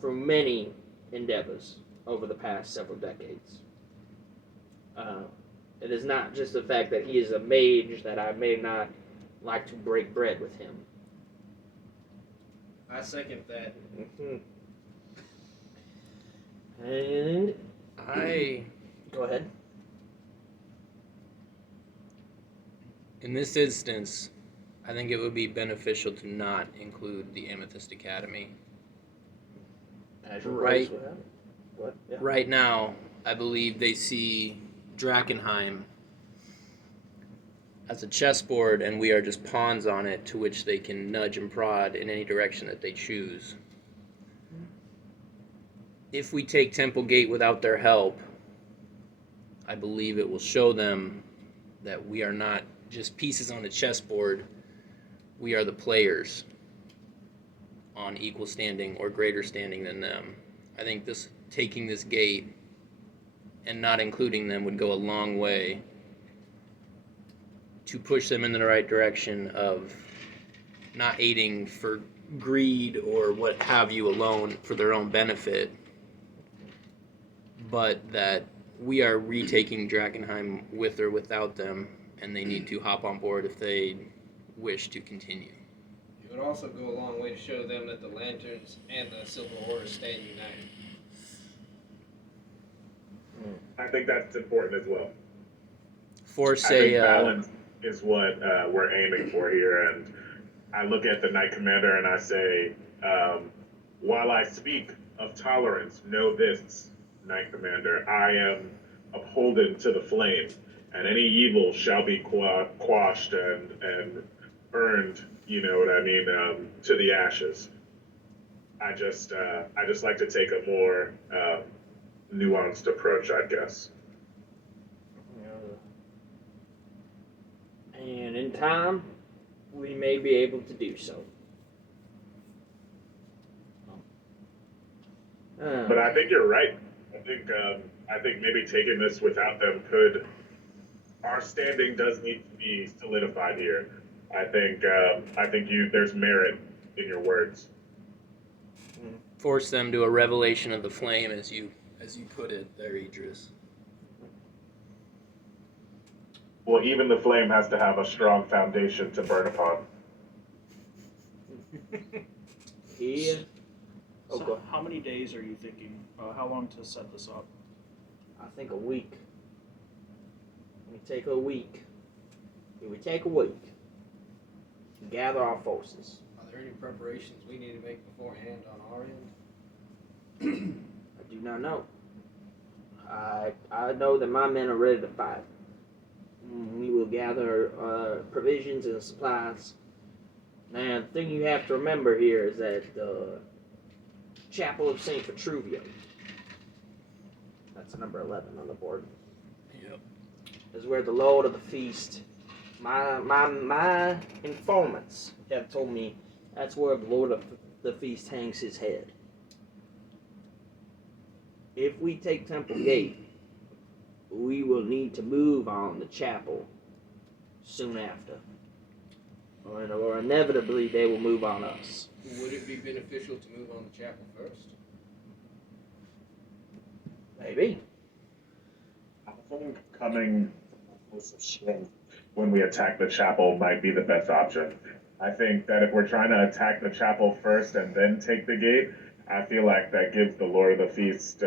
for many endeavors over the past several decades. It is not just the fact that he is a mage that I may not like to break bread with him. I second that. Mm-hmm. And go ahead. In this instance, I think it would be beneficial to not include the Amethyst Academy. Right. What? Yeah. Right now, I believe they see Drakkenheim as a chessboard, and we are just pawns on it, to which they can nudge and prod in any direction that they choose. If we take Temple Gate without their help, I believe it will show them that we are not just pieces on a chessboard. We are the players on equal standing or greater standing than them. I think taking this gate and not including them would go a long way to push them in the right direction of not aiding for greed or what have you alone for their own benefit, but that we are retaking Drakkenheim with or without them, and they need to hop on board if they wish to continue. It would also go a long way to show them that the Lanterns and the Silver Order stand united. I think that's important as well. Force I think a balance is what we're aiming for here, and I look at the Knight Commander and I say, while I speak of tolerance, know this, Knight Commander, I am upholden to the flame, and any evil shall be quashed and burned, you know what I mean, to the ashes. I just like to take a more nuanced approach, I guess. And in time, we may be able to do so. But I think you're right. I think maybe taking this without them could. Our standing does need to be solidified here. I think there's merit in your words. force them to a revelation of the flame, as you put it there, Idris. Well, even the flame has to have a strong foundation to burn upon. Here. Oh, So go. how many days are you thinking? How long to set this up? I think a week. We take a week. If we take a week, gather our forces. Are there any preparations we need to make beforehand on our end? I do not know. I know that my men are ready to fight. We will gather provisions and supplies. Now, the thing you have to remember here is that the Chapel of St. Petruvio, that's number 11 on the board, Yep. is where the Lord of the Feast, my informants have told me that's where the Lord of the Feast hangs his head. If we take Temple Gate, we will need to move on the chapel soon after. Or inevitably they will move on us. Would it be beneficial to move on the chapel first? Maybe. I think coming with some strength when we attack the chapel might be the best option. I think that if we're trying to attack the chapel first and then take the gate, I feel like that gives the Lord of the Feast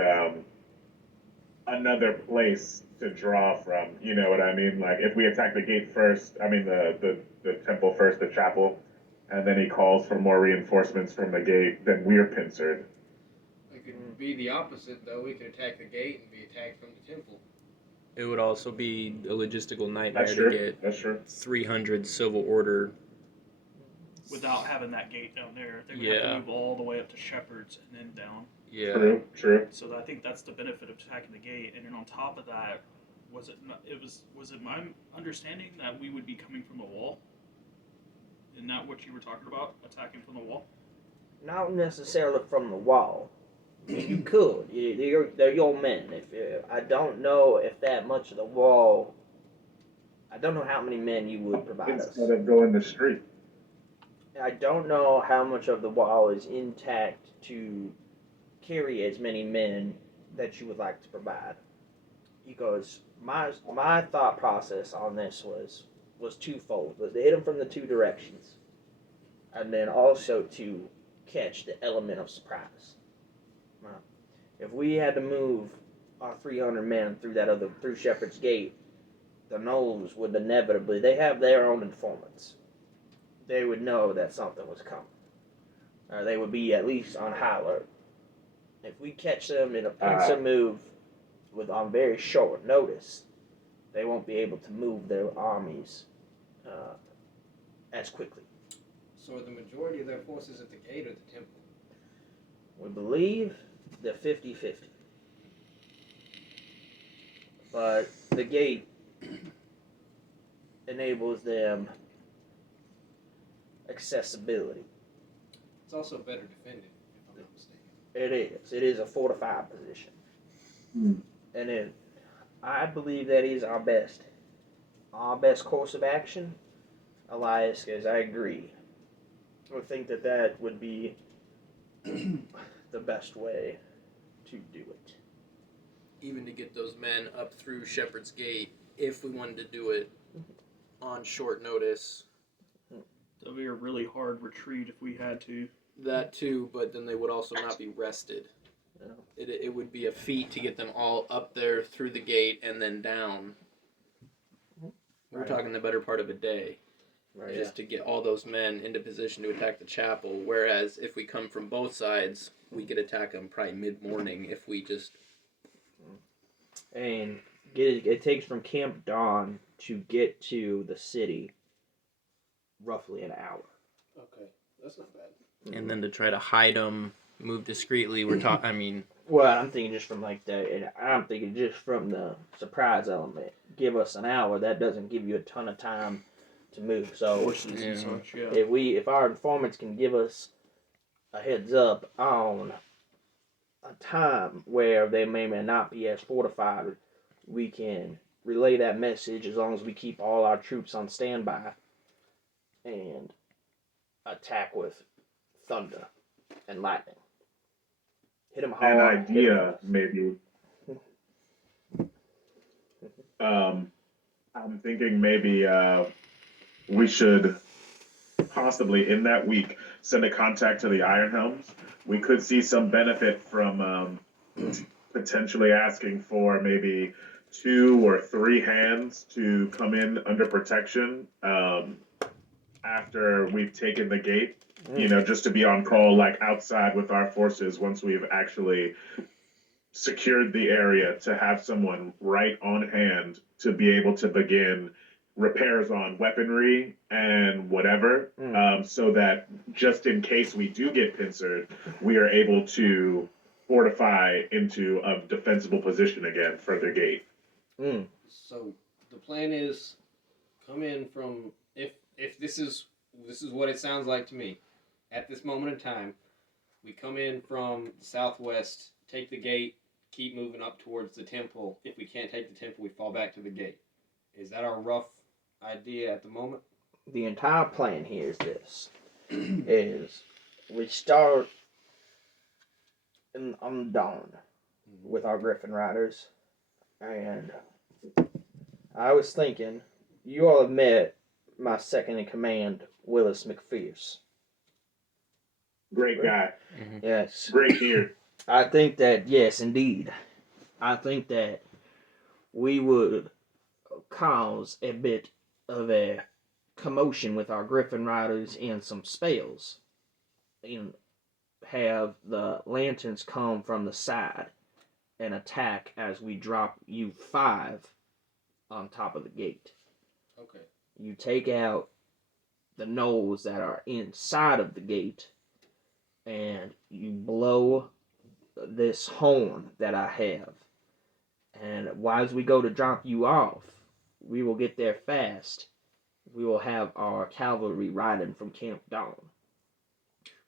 another place to draw from. You know what I mean? Like if we attack the gate first, I mean the temple first, the chapel, and then he calls for more reinforcements from the gate, then we're pincered. It could be the opposite, though. We could attack the gate and be attacked from the temple. It would also be a logistical nightmare That's to true. get That's true. 300 Civil Order. Without having that gate down there, they would have Yeah. to move all the way up to Shepherd's and then down. Yeah. True. True. So I think that's the benefit of attacking the gate. And then on top of that, was it my understanding that we would be coming from the wall? Isn't that what you were talking about? Attacking from the wall? Not necessarily from the wall. You could. They're your men. I don't know if that much of the wall. I don't know how many men you would provide us. Instead of going the street. I don't know how much of the wall is intact to carry as many men that you would like to provide. Because my thought process on this was twofold. Was to hit them from the two directions. And then also to catch the element of surprise. If we had to move our 300 men through Shepherd's Gate, the Knolls would inevitably, they have their own informants. They would know that something was coming. Or they would be at least on high alert. If we catch them in a pincer move on very short notice, they won't be able to move their armies as quickly. So are the majority of their forces at the gate or the temple? We believe they're 50-50. But the gate enables them accessibility. It's also better defended, if I'm not mistaken. It is. It is a fortified position. And I believe that is our best course of action. Elias, because I agree. I think that would be the best way to do it. Even to get those men up through Shepherd's Gate, if we wanted to do it on short notice, That'd be a really hard retreat if we had to. That too, but then they would also not be rested. Yeah. It would be a feat to get them all up there through the gate and then down. We're Right. talking the better part of a day. Right. Just to get all those men into position to attack the chapel. Whereas if we come from both sides, we could attack them probably mid-morning if we just... And it takes from Camp Dawn to get to the city roughly an hour. Okay, that's not bad. And then to try to hide them, move discreetly, I mean... Well, I'm thinking just from I'm thinking just from the surprise element. Give us an hour. That doesn't give you a ton of time to move. So Horses and such, yeah. if our informants can give us a heads up on a time where they may not be as fortified, we can relay that message as long as we keep all our troops on standby and attack with thunder and lightning. Hit them hard. An idea, maybe. I'm thinking maybe we should possibly in that week send a contact to the Iron Helms. We could see some benefit from potentially asking for maybe 2 or 3 hands to come in under protection after we've taken the gate. You know, just to be on call, like outside with our forces once we've actually secured the area, to have someone right on hand to be able to begin repairs on weaponry and whatever, so that just in case we do get pincered, we are able to fortify into a defensible position again for the gate. So the plan is come in from if this is what it sounds like to me. At this moment in time, we come in from the southwest, take the gate, keep moving up towards the temple. If we can't take the temple, we fall back to the gate. Is that our rough idea at the moment? The entire plan here is this: is we start on dawn with our Griffin Riders, and I was thinking you all have met my second in command, Willis McPherce. Great guy. Yes. Great ear. I think that, yes, indeed. I think that we would cause a bit of a commotion with our Griffin Riders and some spells, and have the lanterns come from the side and attack as we drop you 5 on top of the gate. Okay. You take out the gnolls that are inside of the gate, and you blow this horn that I have. And as we go to drop you off, we will get there fast. We will have our cavalry riding from Camp Dawn.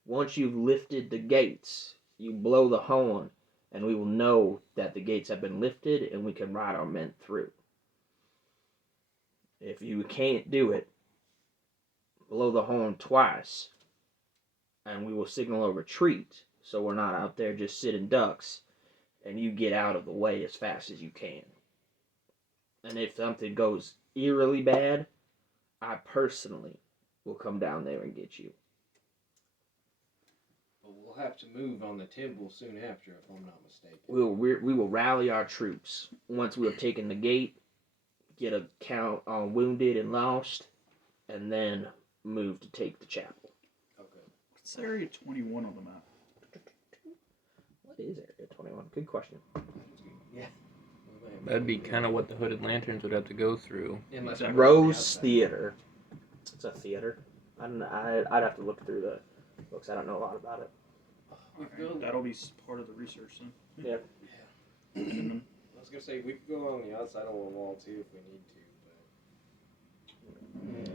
Once you've lifted the gates, you blow the horn, and we will know that the gates have been lifted, and we can ride our men through. If you can't do it, blow the horn twice, and we will signal a retreat, so we're not out there just sitting ducks, and you get out of the way as fast as you can. And if something goes eerily bad, I personally will come down there and get you. But we'll have to move on the temple soon after, if I'm not mistaken. We will rally our troops once we have taken the gate, get a count on wounded and lost, and then move to take the chapel. Okay. What's Area 21 on the map? What is Area 21? Good question. Yeah. That'd be kind of what the Hooded Lanterns would have to go through. Unless Exactly. Rose Theater. It's a theater. I'd have to look through the books. I don't know a lot about it. Alright, that'll be part of the research then. Yeah. And I was gonna say we could go on the outside of the wall too if we need to,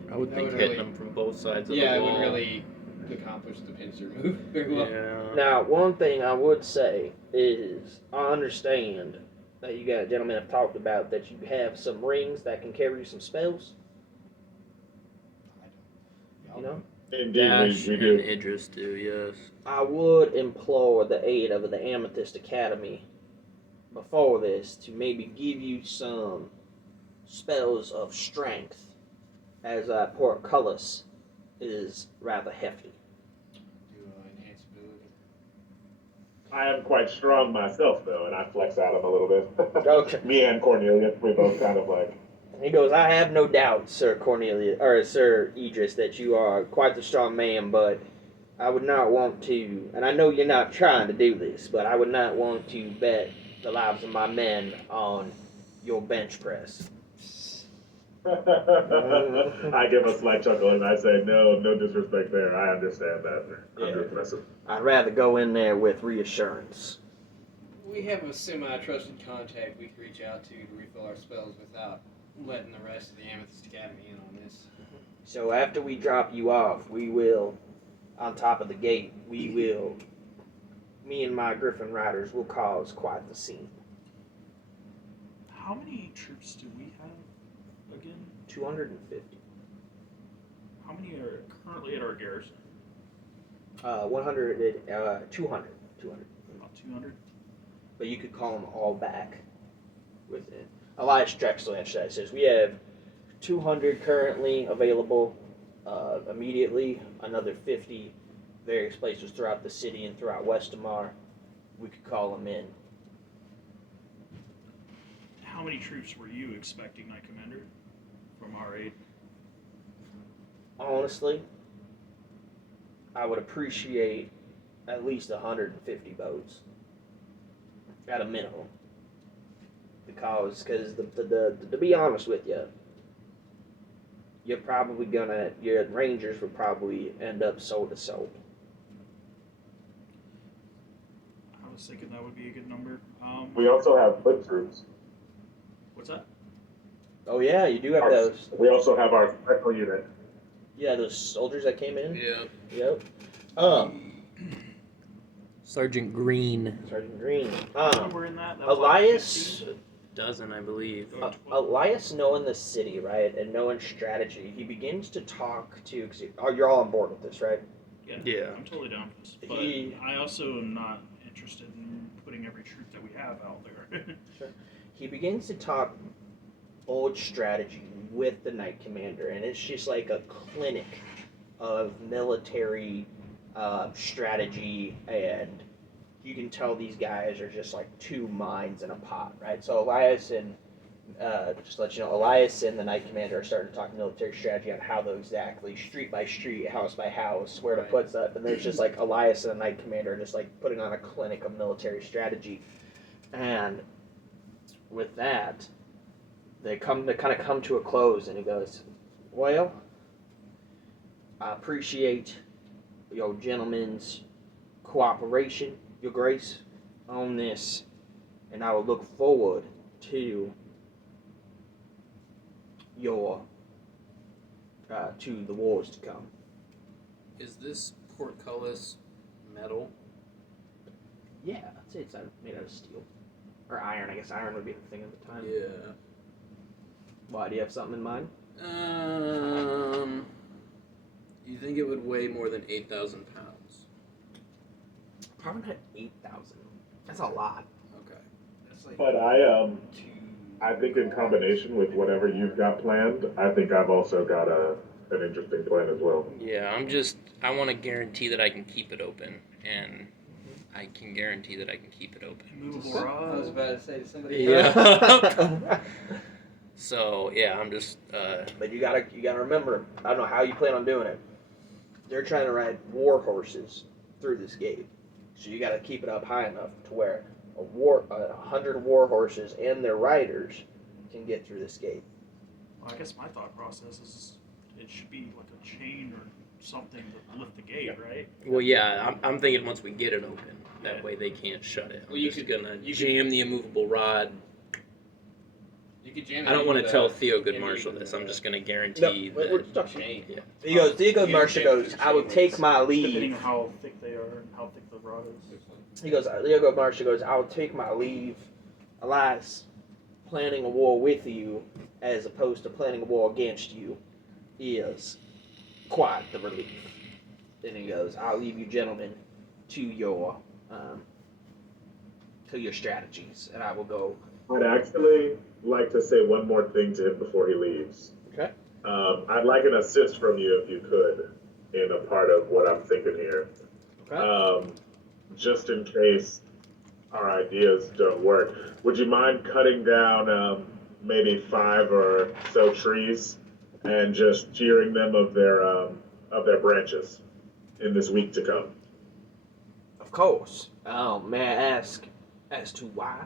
but I would That think would hitting really- them from both sides of yeah, the it wall. wouldn't really accomplish the pincer move very well. Yeah. Now, one thing I would say is I understand that you guys, gentlemen, have talked about that you have some rings that can carry some spells. You know? Indeed, Dash we and do. Idris do, yes. I would implore the aid of the Amethyst Academy before this to maybe give you some spells of strength as portcullis is rather hefty. Do enhance ability. I am quite strong myself, though, and I flex at him a little bit. Okay. Me and Cornelia, we both kind of like. He goes, I have no doubt, Sir Cornelius, or Sir Idris, that you are quite the strong man, but I would not want to, and I know you're not trying to do this, but I would not want to bet the lives of my men on your bench press. I give a slight chuckle and I say, no disrespect there. I understand that. I'm Yeah. just messing. I'd rather go in there with reassurance. We have a semi-trusted contact we can reach out to refill our spells without letting the rest of the Amethyst Academy in on this. So after we drop you off, we will, on top of the gate, me and my Griffin Riders will cause quite the scene. How many troops do we have again? 250. How many are currently at our garrison? 200. 200. About 200. But you could call them all back with it. Elias Drexler says we have 200 currently available immediately, another 50 various places throughout the city and throughout Westamar. We could call them in. How many troops were you expecting, Knight Commander, from our aid? Honestly, I would appreciate at least 150 boats at a minimum. Because to be honest with you, your Rangers would probably end up sold to sold. I was thinking that would be a good number. We also have foot troops. What's that? Oh yeah, you do have those. We also have our special unit. Yeah, those soldiers that came in. Yeah. Yep. Sergeant Green. Sergeant Green. We're in that. Elias. Dozen, I believe. Elias, knowing the city, right, and knowing strategy, he begins to talk to. You're all on board with this, right? Yeah. I'm totally down for this. But I also am not interested in putting every troop that we have out there. Sure. He begins to talk old strategy with the Knight Commander, and it's just like a clinic of military strategy, and you can tell these guys are just like two minds in a pot, right? So Elias and just to let you know, Elias and the Knight Commander are starting to talk military strategy on how to exactly, street by street, house by house, where to put stuff. And there's just like Elias and the Knight Commander just like putting on a clinic of military strategy. And with that, they kind of come to a close, and he goes, well, I appreciate your gentlemen's cooperation, your grace, on this, and I will look forward to your to the wars to come. Is this portcullis metal? Yeah, I'd say it's made out of steel or iron. I guess iron would be the thing at the time. Yeah. Why, do you have something in mind? You think it would weigh more than 8,000 pounds? Probably not 8,000. That's a lot. Okay. That's like But I think in combination with whatever you've got planned, I think I've also got an interesting plan as well. Yeah, I want to guarantee that I can keep it open, and I can guarantee that I can keep it open. Movable I was rod. about to say to somebody. Yeah. So, yeah, I'm just, But you gotta remember, I don't know how you plan on doing it. They're trying to ride war horses through this gate. So you gotta keep it up high enough to where 100 war horses and their riders can get through this gate. Well, I guess my thought process is it should be like a chain or something to lift the gate, right? well, yeah, I'm thinking once we get it open, that way they can't shut it. Well, you I'm just could- gonna you could- jam the immovable rod. You could jam it I don't want to into tell the- Theo Good into Marshall the- this. I'm just gonna guarantee we're that. talking. chain. Yeah. He goes, Diego You Marsha can goes, do I will chain take my Depending leave. on how thick they are and how thick the rod is. He goes, Diego Marsha goes, I will take my leave. Elias, planning a war with you as opposed to planning a war against you is quite the relief. Then he goes, I'll leave you gentlemen to your strategies, and I will go. I'd actually like to say one more thing to him before he leaves. Okay. I'd like an assist from you if you could. in a part of what I'm thinking here. Okay. Just in case our ideas don't work, would you mind cutting down maybe 5 or so trees and just shearing them of their branches in this week to come? Of course. May I ask as to why?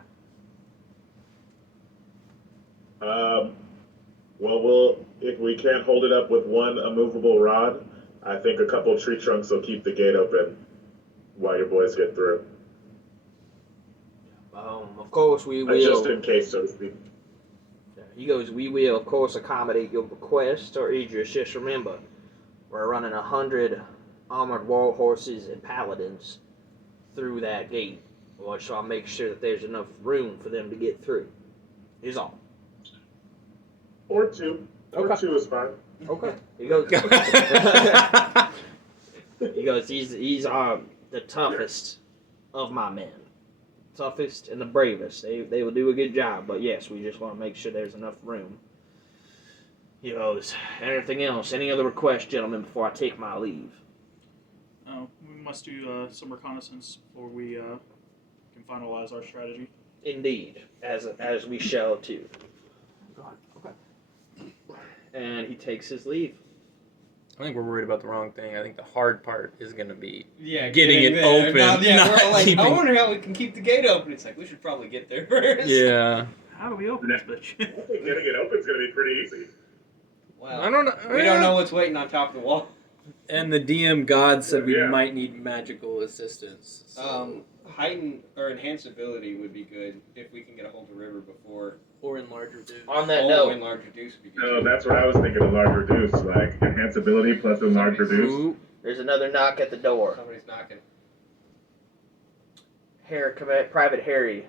Um, well, if we can't hold it up with one immovable rod, I think a couple tree trunks will keep the gate open while your boys get through. Of course we Just will. in case, so to speak. He goes, we will, of course, accommodate your request, or Idris. Just remember, we're running 100 armored war horses and paladins through that gate. So I'll make sure that there's enough room for them to get through. Is all. Or 2. Or 2 is fine. Okay. He goes. He goes. He's the toughest of my men. Toughest and the bravest. They will do a good job, but yes, we just want to make sure there's enough room. He goes, anything else? Any other requests, gentlemen, before I take my leave? We must do some reconnaissance before we can finalize our strategy. Indeed, as we shall too. Okay. And he takes his leave. I think we're worried about the wrong thing. I think the hard part is going to be Yeah, getting it there. open. Now, yeah, not we're all like, keeping... I wonder how we can keep the gate open. It's like, we should probably get there first. Yeah. How do we open this bitch? I think getting it open is going to be pretty easy. Well, I don't know. we don't know what's waiting on top of the wall. And the DM god said we Yeah. might need magical assistance. So. Heighten or enhance ability would be good if we can get a hold of River before. Or in larger dudes. On that and note, larger deuce would be good. No, that's what I was thinking, a large reduce. Like, enhance ability plus a large reduce. Ooh. there's another knock at the door. Somebody's knocking. Private Harry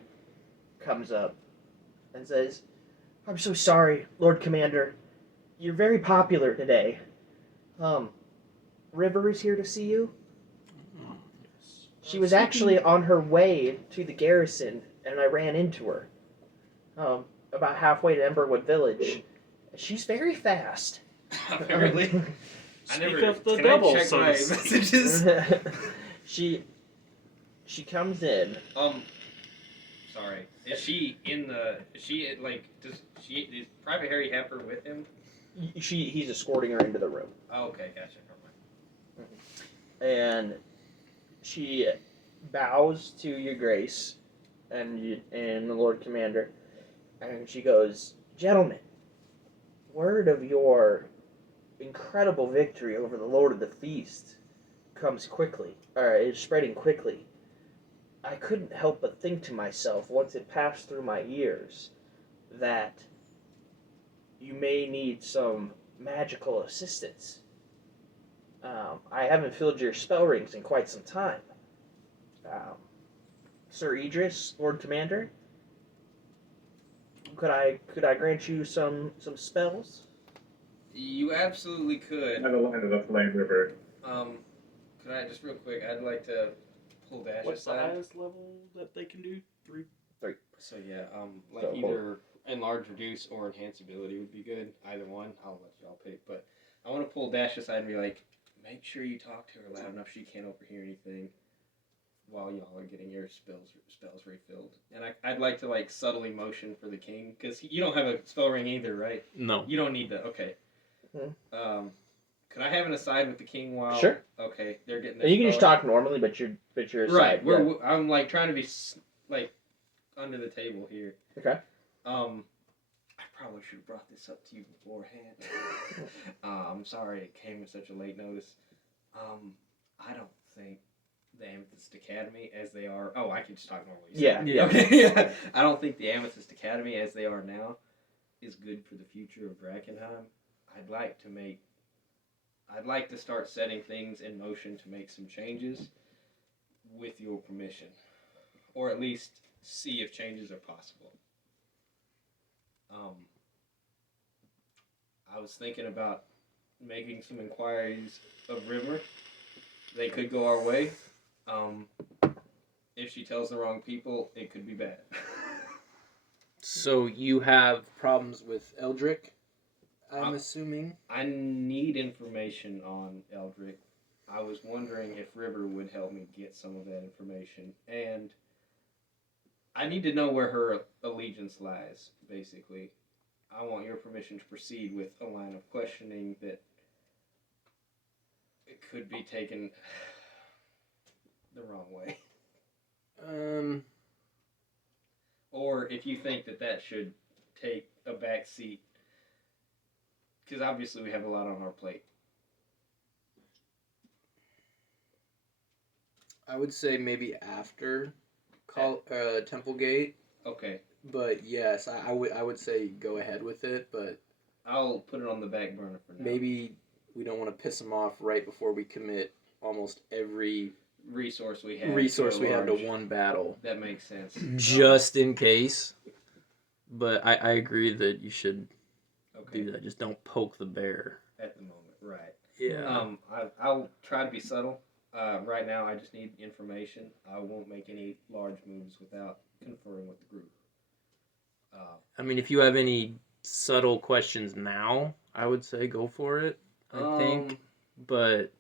comes up and says, "I'm so sorry, Lord Commander. You're very popular today. River is here to see you. She was actually on her way to the garrison, and I ran into her. About halfway to Emberwood Village. She's very fast." Apparently. Speak of the can devil, I check so my to speak. messages? she comes in. Sorry. Is she in the? Is she like? Does Private Harry have her with him? He's escorting her into the room. Oh, okay, gotcha. Never mind. And she bows to your grace and the Lord Commander, and she goes, "Gentlemen, word of your incredible victory over the Lord of the Feast comes quickly, or is spreading quickly. I couldn't help but think to myself, once it passed through my ears, that you may need some magical assistance. I haven't filled your spell rings in quite some time. Sir Idris, Lord Commander, could I grant you some spells?" You absolutely could. By the line of the Flame River. Could I just real quick? I'd like to pull Dash What's the aside. highest level that they can do? 3? So yeah, like So, either enlarge, reduce, or enhance ability would be good. Either one, I'll let y'all pick. But I want to pull Dash aside and be like, make sure you talk to her loud enough she can't overhear anything while y'all are getting your spells refilled. And I'd like to like subtly motion for the king because you don't have a spell ring either, right? No. You don't need that. Okay. Could I have an aside with the king while? Sure. Okay, they're getting. Their You can just spell- talk normally, but you're Right. aside, yeah. I'm like trying to be like under the table here. Okay. I probably should have brought this up to you beforehand. I'm sorry it came at such a late notice. I don't think the Amethyst Academy as they are. Oh, I can just talk normally. Yeah. Yeah. Okay. Yeah. I don't think the Amethyst Academy as they are now is good for the future of Drakkenheim. I'd like to start setting things in motion to make some changes with your permission. Or at least see if changes are possible. I was thinking about making some inquiries of River. They could go our way. If she tells the wrong people, it could be bad. So you have problems with Eldrick, I'm assuming? I need information on Eldrick I was wondering if River would help me get some of that information, and I need to know where her allegiance lies. Basically, I want your permission to proceed with a line of questioning that it could be taken the wrong way. Or if you think that should take a back seat, because obviously we have a lot on our plate. I would say maybe after Temple Gate. Okay, But yes, I would say go ahead with it, but I'll put it on the back burner for now. maybe we don't want to piss them off right before we commit almost every resource we have to one battle, That makes sense. just in case. But I agree that you should Okay, do that. Just don't poke the bear. at the moment, right. Yeah. I'll try to be subtle. Right now, I just need information. I won't make any large moves without conferring with the group. I mean, if you have any subtle questions now, I would say go for it. I think, but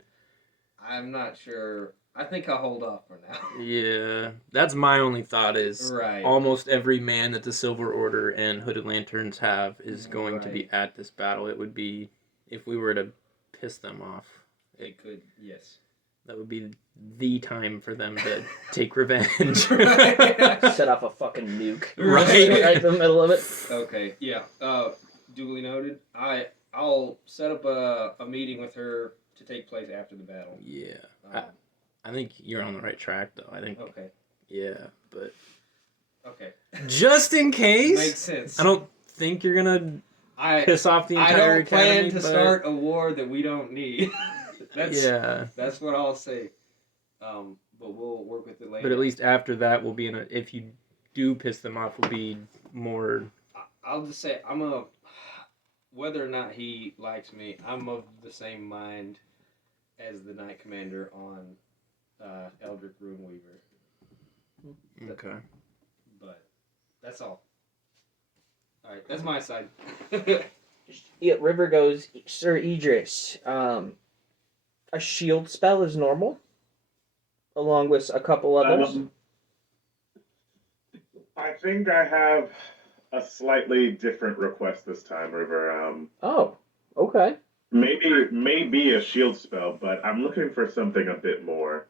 I'm not sure. I think I'll hold off for now. yeah, that's my only thought. Is Right. almost every man that the Silver Order and Hooded Lanterns have is going to be Right. at this battle. It would be if we were to piss them off. It could, yes. That would be the time for them to take revenge. Set off a fucking nuke. Right. Right in the middle of it. Okay, yeah. Duly noted. I'll set up a meeting with her to take place after the battle. Yeah. I think you're on the right track, though. I think, Okay. yeah, but Okay. just in case, Makes sense. I don't think you're gonna piss off the I entire don't plan academy, to but start a war that we don't need. That's what I'll say. But we'll work with it later. But at least after that, we'll be in a. If you do piss them off, we'll be more. I'll just say whether or not he likes me, I'm of the same mind as the Knight Commander on Eldrick Runeweaver. Okay. But that's all. All right, that's my side. Yeah, River goes, Sir Idris, a shield spell is normal, along with a couple others. I think I have a slightly different request this time, River. Oh, okay. Maybe a shield spell, but I'm looking for something a bit more.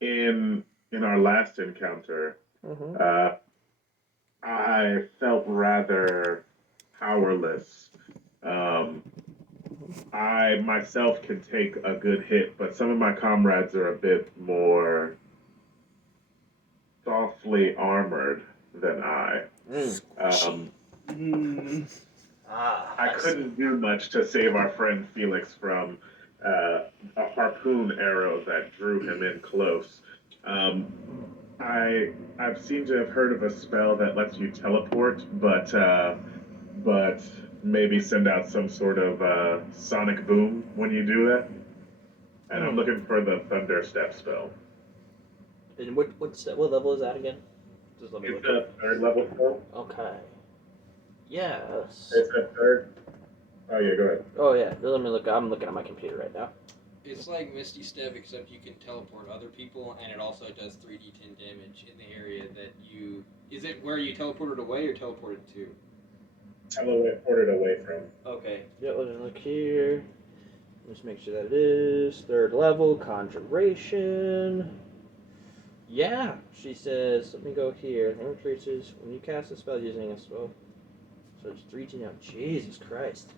In our last encounter, Mm-hmm. I felt rather powerless. I myself can take a good hit, but some of my comrades are a bit more softly armored than I. I couldn't do much to save our friend Felix from a harpoon arrow that drew him in close. I've seemed to have heard of a spell that lets you teleport, but maybe send out some sort of sonic boom when you do that. And I'm looking for the thunder step spell. And what level is that again? Just let me It's look. a third level spell. Okay. Yes. It's a third. Oh yeah, go ahead. Oh yeah. Let me look. I'm looking at my computer right now. It's like Misty Step, except you can teleport other people, and it also does 3d10 damage in the area that you... Is it where you teleported away or teleported to? Teleported away from. Okay. Yeah, let me look here. Let's make sure that it is third level conjuration. Yeah, she says. Let me go here. Increases when you cast a spell using a spell. So it's 3D now. Jesus Christ.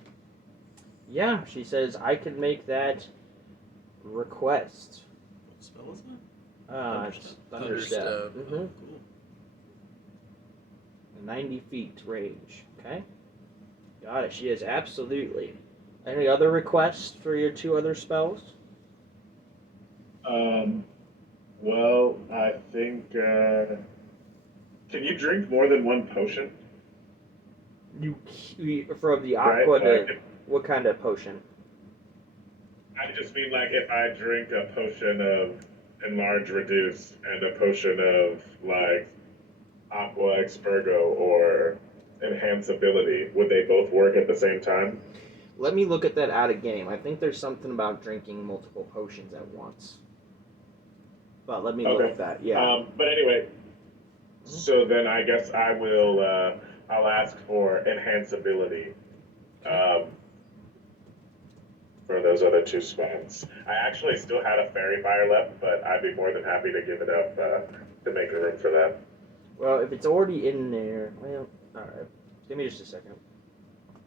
Yeah, she says I could make that request. What spell is that? It's Thunderstep. Thunderstep. Mm-hmm. Cool. 90 feet range. Okay. Got it. She is absolutely. Any other requests for your two other spells? Well, I think. Can you drink more than one potion? You from the aqua Right, to what kind of potion? I just mean like if I drink a potion of enlarge reduce and a potion of like aqua expurgo or enhance ability, would they both work at the same time? Let me look at that out of game. I think there's something about drinking multiple potions at once. But let me look Okay. at that. Yeah. But anyway, so then I guess I will. I'll ask for enhanceability. For those other two spots. I actually still had a fairy fire left, but I'd be more than happy to give it up to make room for that. Well, if it's already in there, well, all right. Give me just a second.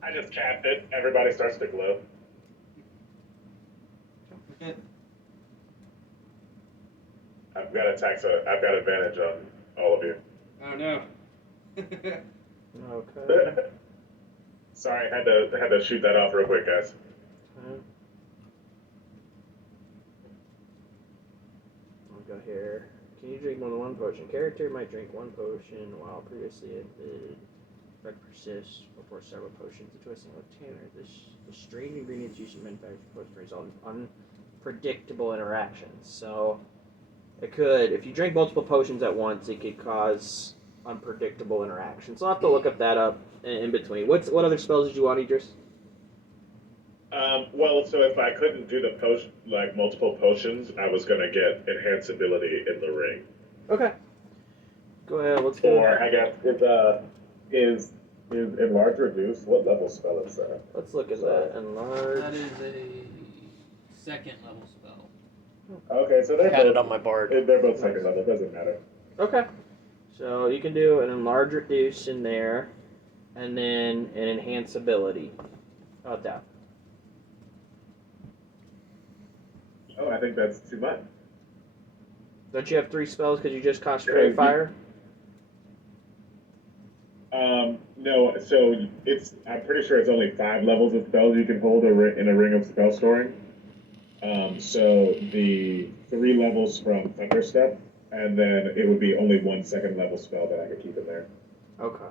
I just capped it. Everybody starts to glow. I've got I've got advantage on all of you. Oh no. Okay. Sorry, had to shoot that off real quick, guys. I'll go here. Can you drink more than one potion? Character might drink one potion while previously the effect persists before several potions. The twisting of Tanner. The strange ingredients used in manufacturing potions result in unpredictable interactions. So it could, if you drink multiple potions at once, it could cause unpredictable interactions. So I'll have to look up that up in between. What other spells did you want, Idris? Well, so if I couldn't do the multiple potions, I was gonna get enhanceability in the ring. Okay. Go ahead. Let's go. Or I guess is enlarge reduce? What level spell is that? Let's look at that. Enlarge. That is a second level spell. Okay, so they're I had both, it on my board. They're both second level. Doesn't matter. Okay. So you can do an enlarge reduce in there, and then an enhance ability. How about that? Oh, I think that's too much. Don't you have 3 spells because you just cast Fairy Fire? No. So I'm pretty sure it's only 5 levels of spells you can hold in a ring of spell storing. So the 3 levels from Thunderstep, and then it would be only 1 second level spell that I could keep in there. Okay.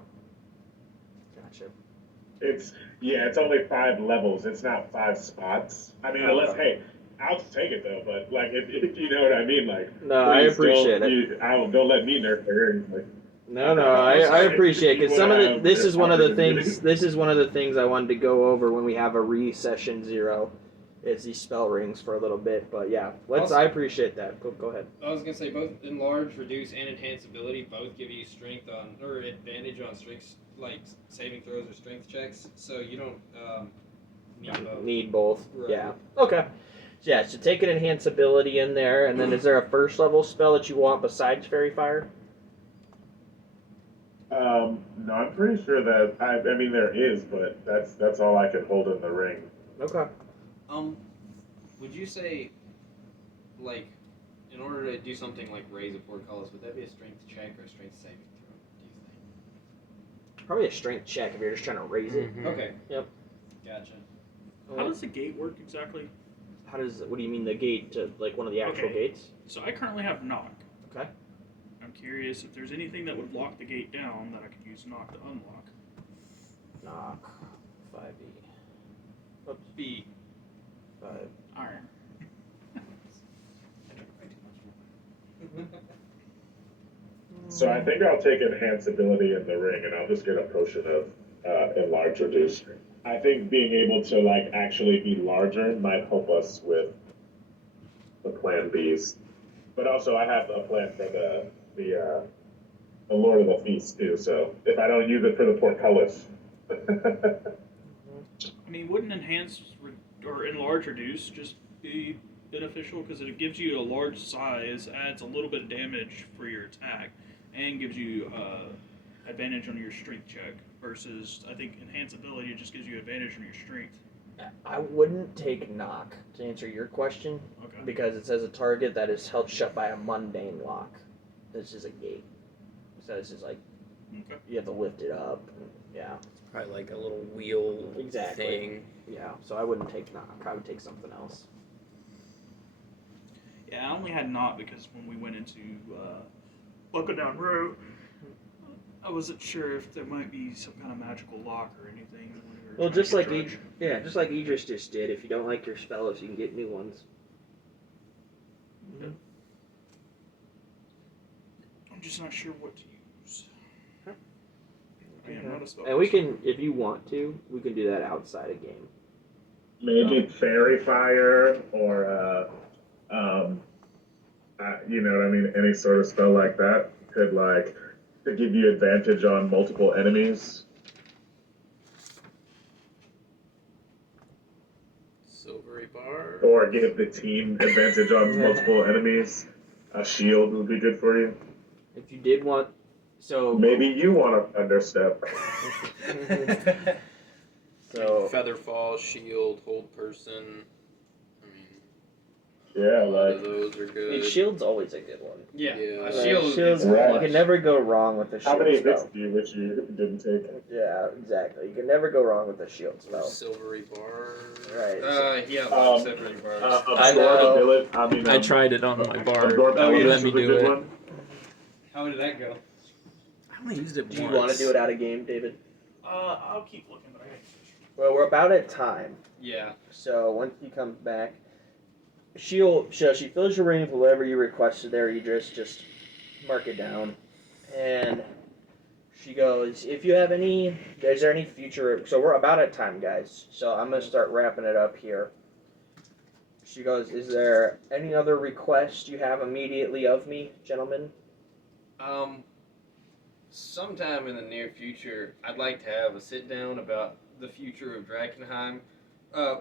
Gotcha. It's only 5 levels. It's not 5 spots. I mean, unless I'll take it though. But like, if you know what I mean, like, no, I appreciate it. Don't let me nerf her. Like, no, I appreciate it because some of the this is one of the things I wanted to go over when we have a re-session 0. Is these spell rings for a little bit, but yeah, I appreciate that. Go ahead. I was gonna say both enlarge, reduce, and enhance ability both give you strength or advantage on strength, like saving throws or strength checks. So you don't Need both. Right. Yeah. Okay. Yeah. So take an enhance ability in there, and then is there a first level spell that you want besides Fairy Fire? No, I'm pretty sure that I mean there is, but that's all I can hold in the ring. Okay. Would you say, like, in order to do something like raise a portcullis, would that be a strength check or a strength saving throw? Do you think? Probably a strength check if you're just trying to raise it. Mhm. Okay. Yep. Gotcha. How does the gate work exactly? What do you mean the gate to like one of the actual Okay. gates? So I currently have knock. Okay. I'm curious if there's anything that would lock the gate down that I could use knock to unlock. Knock. 5e. Oops. B. 5. Iron. So I think I'll take enhanceability in the ring, and I'll just get a potion of enlarge reduce. I think being able to like actually be larger might help us with the plan Bs. But also I have a plan for the Lord of the Feast too. So if I don't use it for the portcullis. I mean, wouldn't or enlarge reduce just be beneficial because it gives you a large size, adds a little bit of damage for your attack, and gives you advantage on your strength check. Versus, I think enhanceability just gives you advantage on your strength. I wouldn't take knock to answer your question Okay. because it says a target that is held shut by a mundane lock. This is a gate, so this is like Okay. you have to lift it up. Yeah. Probably like a little wheel Exactly. thing. Yeah. So I wouldn't take knock. I would take something else. Yeah, I only had not because when we went into Buckle Down Road, I wasn't sure if there might be some kind of magical lock or anything. When we were Well, trying just to like get just like Idris just did. If you don't like your spells, you can get new ones. Drudge. I'm just not sure what to use. I am not a spell. And we can, if you want to, we can do that outside of game. maybe fairy fire or you know what I mean? Any sort of spell like that could like to give you advantage on multiple enemies. Silvery bar. Or give the team advantage on multiple enemies. A shield would be good for you. If you did want, so Maybe you want to understep. so Feather fall, shield, hold person. I mean, Yeah, a lot of like those are I good. mean, shield's always a good one. Yeah, Yeah. a Like, shield. Shields, is Right. you can never go wrong with a how shield many spell. hits do you wish you didn't take? Yeah, exactly. You can never go wrong with a shield spell. Silvery bar. Right. Yeah, Um, separate bars. I know. Absorb ability. I mean, I tried it on my bar. Absorb Oh, yeah. elements Let me is a do good it. one. How did that go? I only used it Do you once. want to do it out of game, David? I'll keep looking, but I gotta search. Well, we're about at time. Yeah. So once he comes back, she fills your ring with whatever you requested there, Idris. Just mark it down. And she goes, if you have any, is there any future, so we're about at time, guys. So I'm going to start wrapping it up here. She goes, is there any other request you have immediately of me, gentlemen? Sometime in the near future, I'd like to have a sit down about the future of Drakkenheim,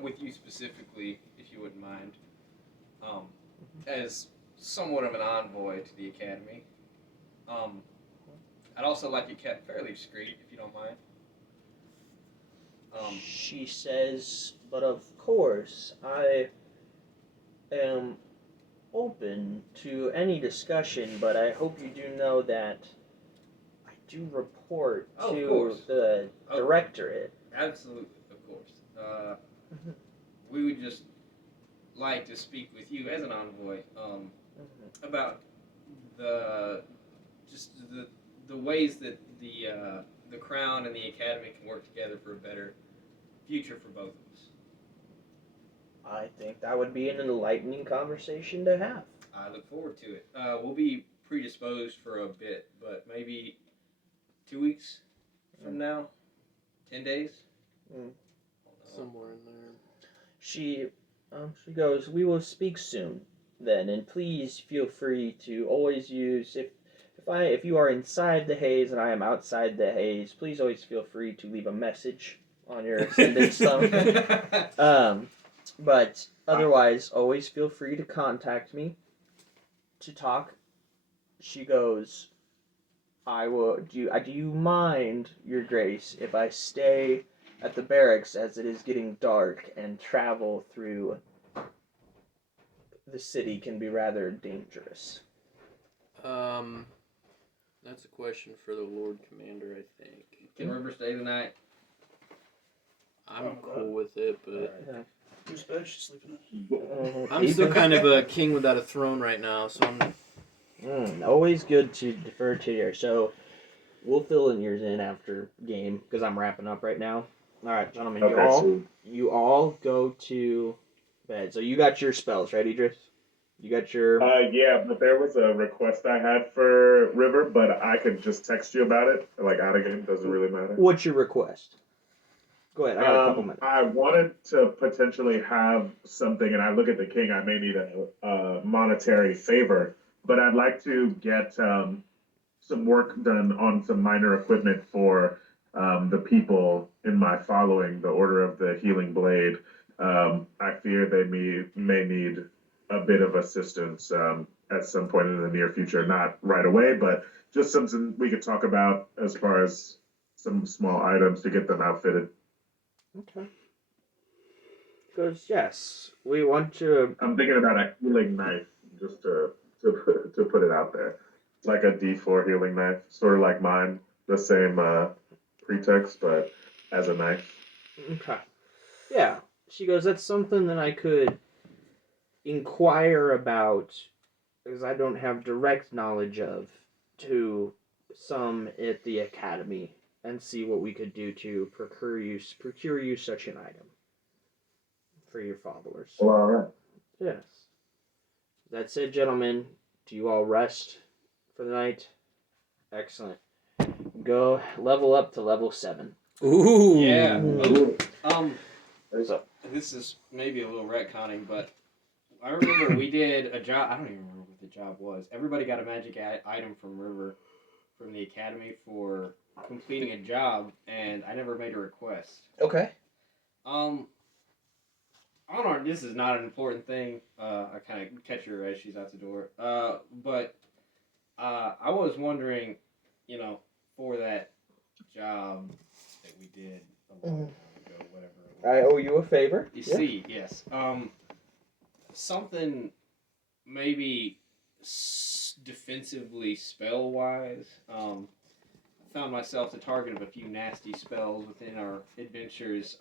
with you specifically, if you wouldn't mind, as somewhat of an envoy to the academy. I'd also like it kept fairly discreet, if you don't mind. She says, but of course, I am open to any discussion, but I hope you do know that I do report Oh, of to course. the Oh. directorate. Absolutely, of course. We would just like to speak with you as an envoy about the ways that the crown and the academy can work together for a better future for both of us. I think that would be an enlightening conversation to have. I look forward to it. We'll be predisposed for a bit, but maybe 2 weeks from now, 10 days. Somewhere in there. She goes, we will speak soon then, and please feel free to always use, if you are inside the haze and I am outside the haze, please always feel free to leave a message on your ascendant stone. But otherwise, always feel free to contact me to talk. She goes, I will. Do you mind, Your Grace, if I stay at the barracks as it is getting dark and travel through the city can be rather dangerous? That's a question for the Lord Commander, I think. Can River stay the night? I'm cool with it, but Whose bed she's sleeping in? I'm still kind of a king without a throne right now, so I'm. Always good to defer to your. So we'll fill in yours in after game because I'm wrapping up right now. All right, gentlemen, you all go to bed. So you got your spells, right, Idris? You got your. Yeah, but there was a request I had for River, but I could just text you about it. Like out of game, doesn't really matter. What's your request? Go ahead. I got a couple minutes. I wanted to potentially have something, and I look at the king. I may need a monetary favor, but I'd like to get some work done on some minor equipment for the people in my following, the Order of the Healing Blade. I fear they may need a bit of assistance at some point in the near future. Not right away, but just something we could talk about as far as some small items to get them outfitted. Okay. Because yes, we want to. I'm thinking about a healing knife, just to put it out there. It's like a D4 healing knife, sort of like mine, the same pretext, but as a knife. Okay. Yeah. She goes, that's something that I could inquire about, because I don't have direct knowledge of, to some at the academy, and see what we could do to procure you such an item for your followers. Well, all right. Yes. That said, gentlemen, do you all rest for the night? Excellent. Go level up to level 7. Ooh. Yeah. Ooh. Oh, So, this is maybe a little retconning, but I remember we did a job. I don't even remember what the job was. Everybody got a magic item from River, from the academy for completing a job, and I never made a request. Okay. I don't know. This is not an important thing. I kind of catch her as she's out the door. But I was wondering, for that job that we did a long time ago, whatever. I owe you a favor. You see, yes. Something maybe defensively spell wise. I found myself the target of a few nasty spells within our adventures.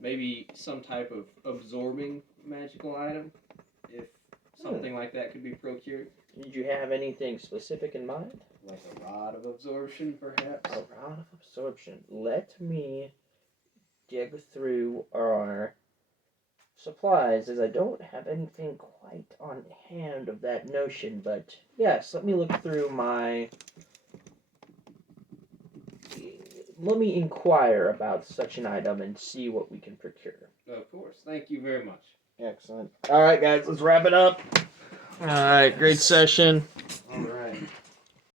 Maybe some type of absorbing magical item, if something like that could be procured. Did you have anything specific in mind? Like a rod of absorption, perhaps? A rod of absorption. Let me dig through our supplies, as I don't have anything quite on hand of that notion, but yes, let me look through my... Let me inquire about such an item and see what we can procure. Of course. Thank you very much. Excellent. All right, guys, let's wrap it up. All right, great session.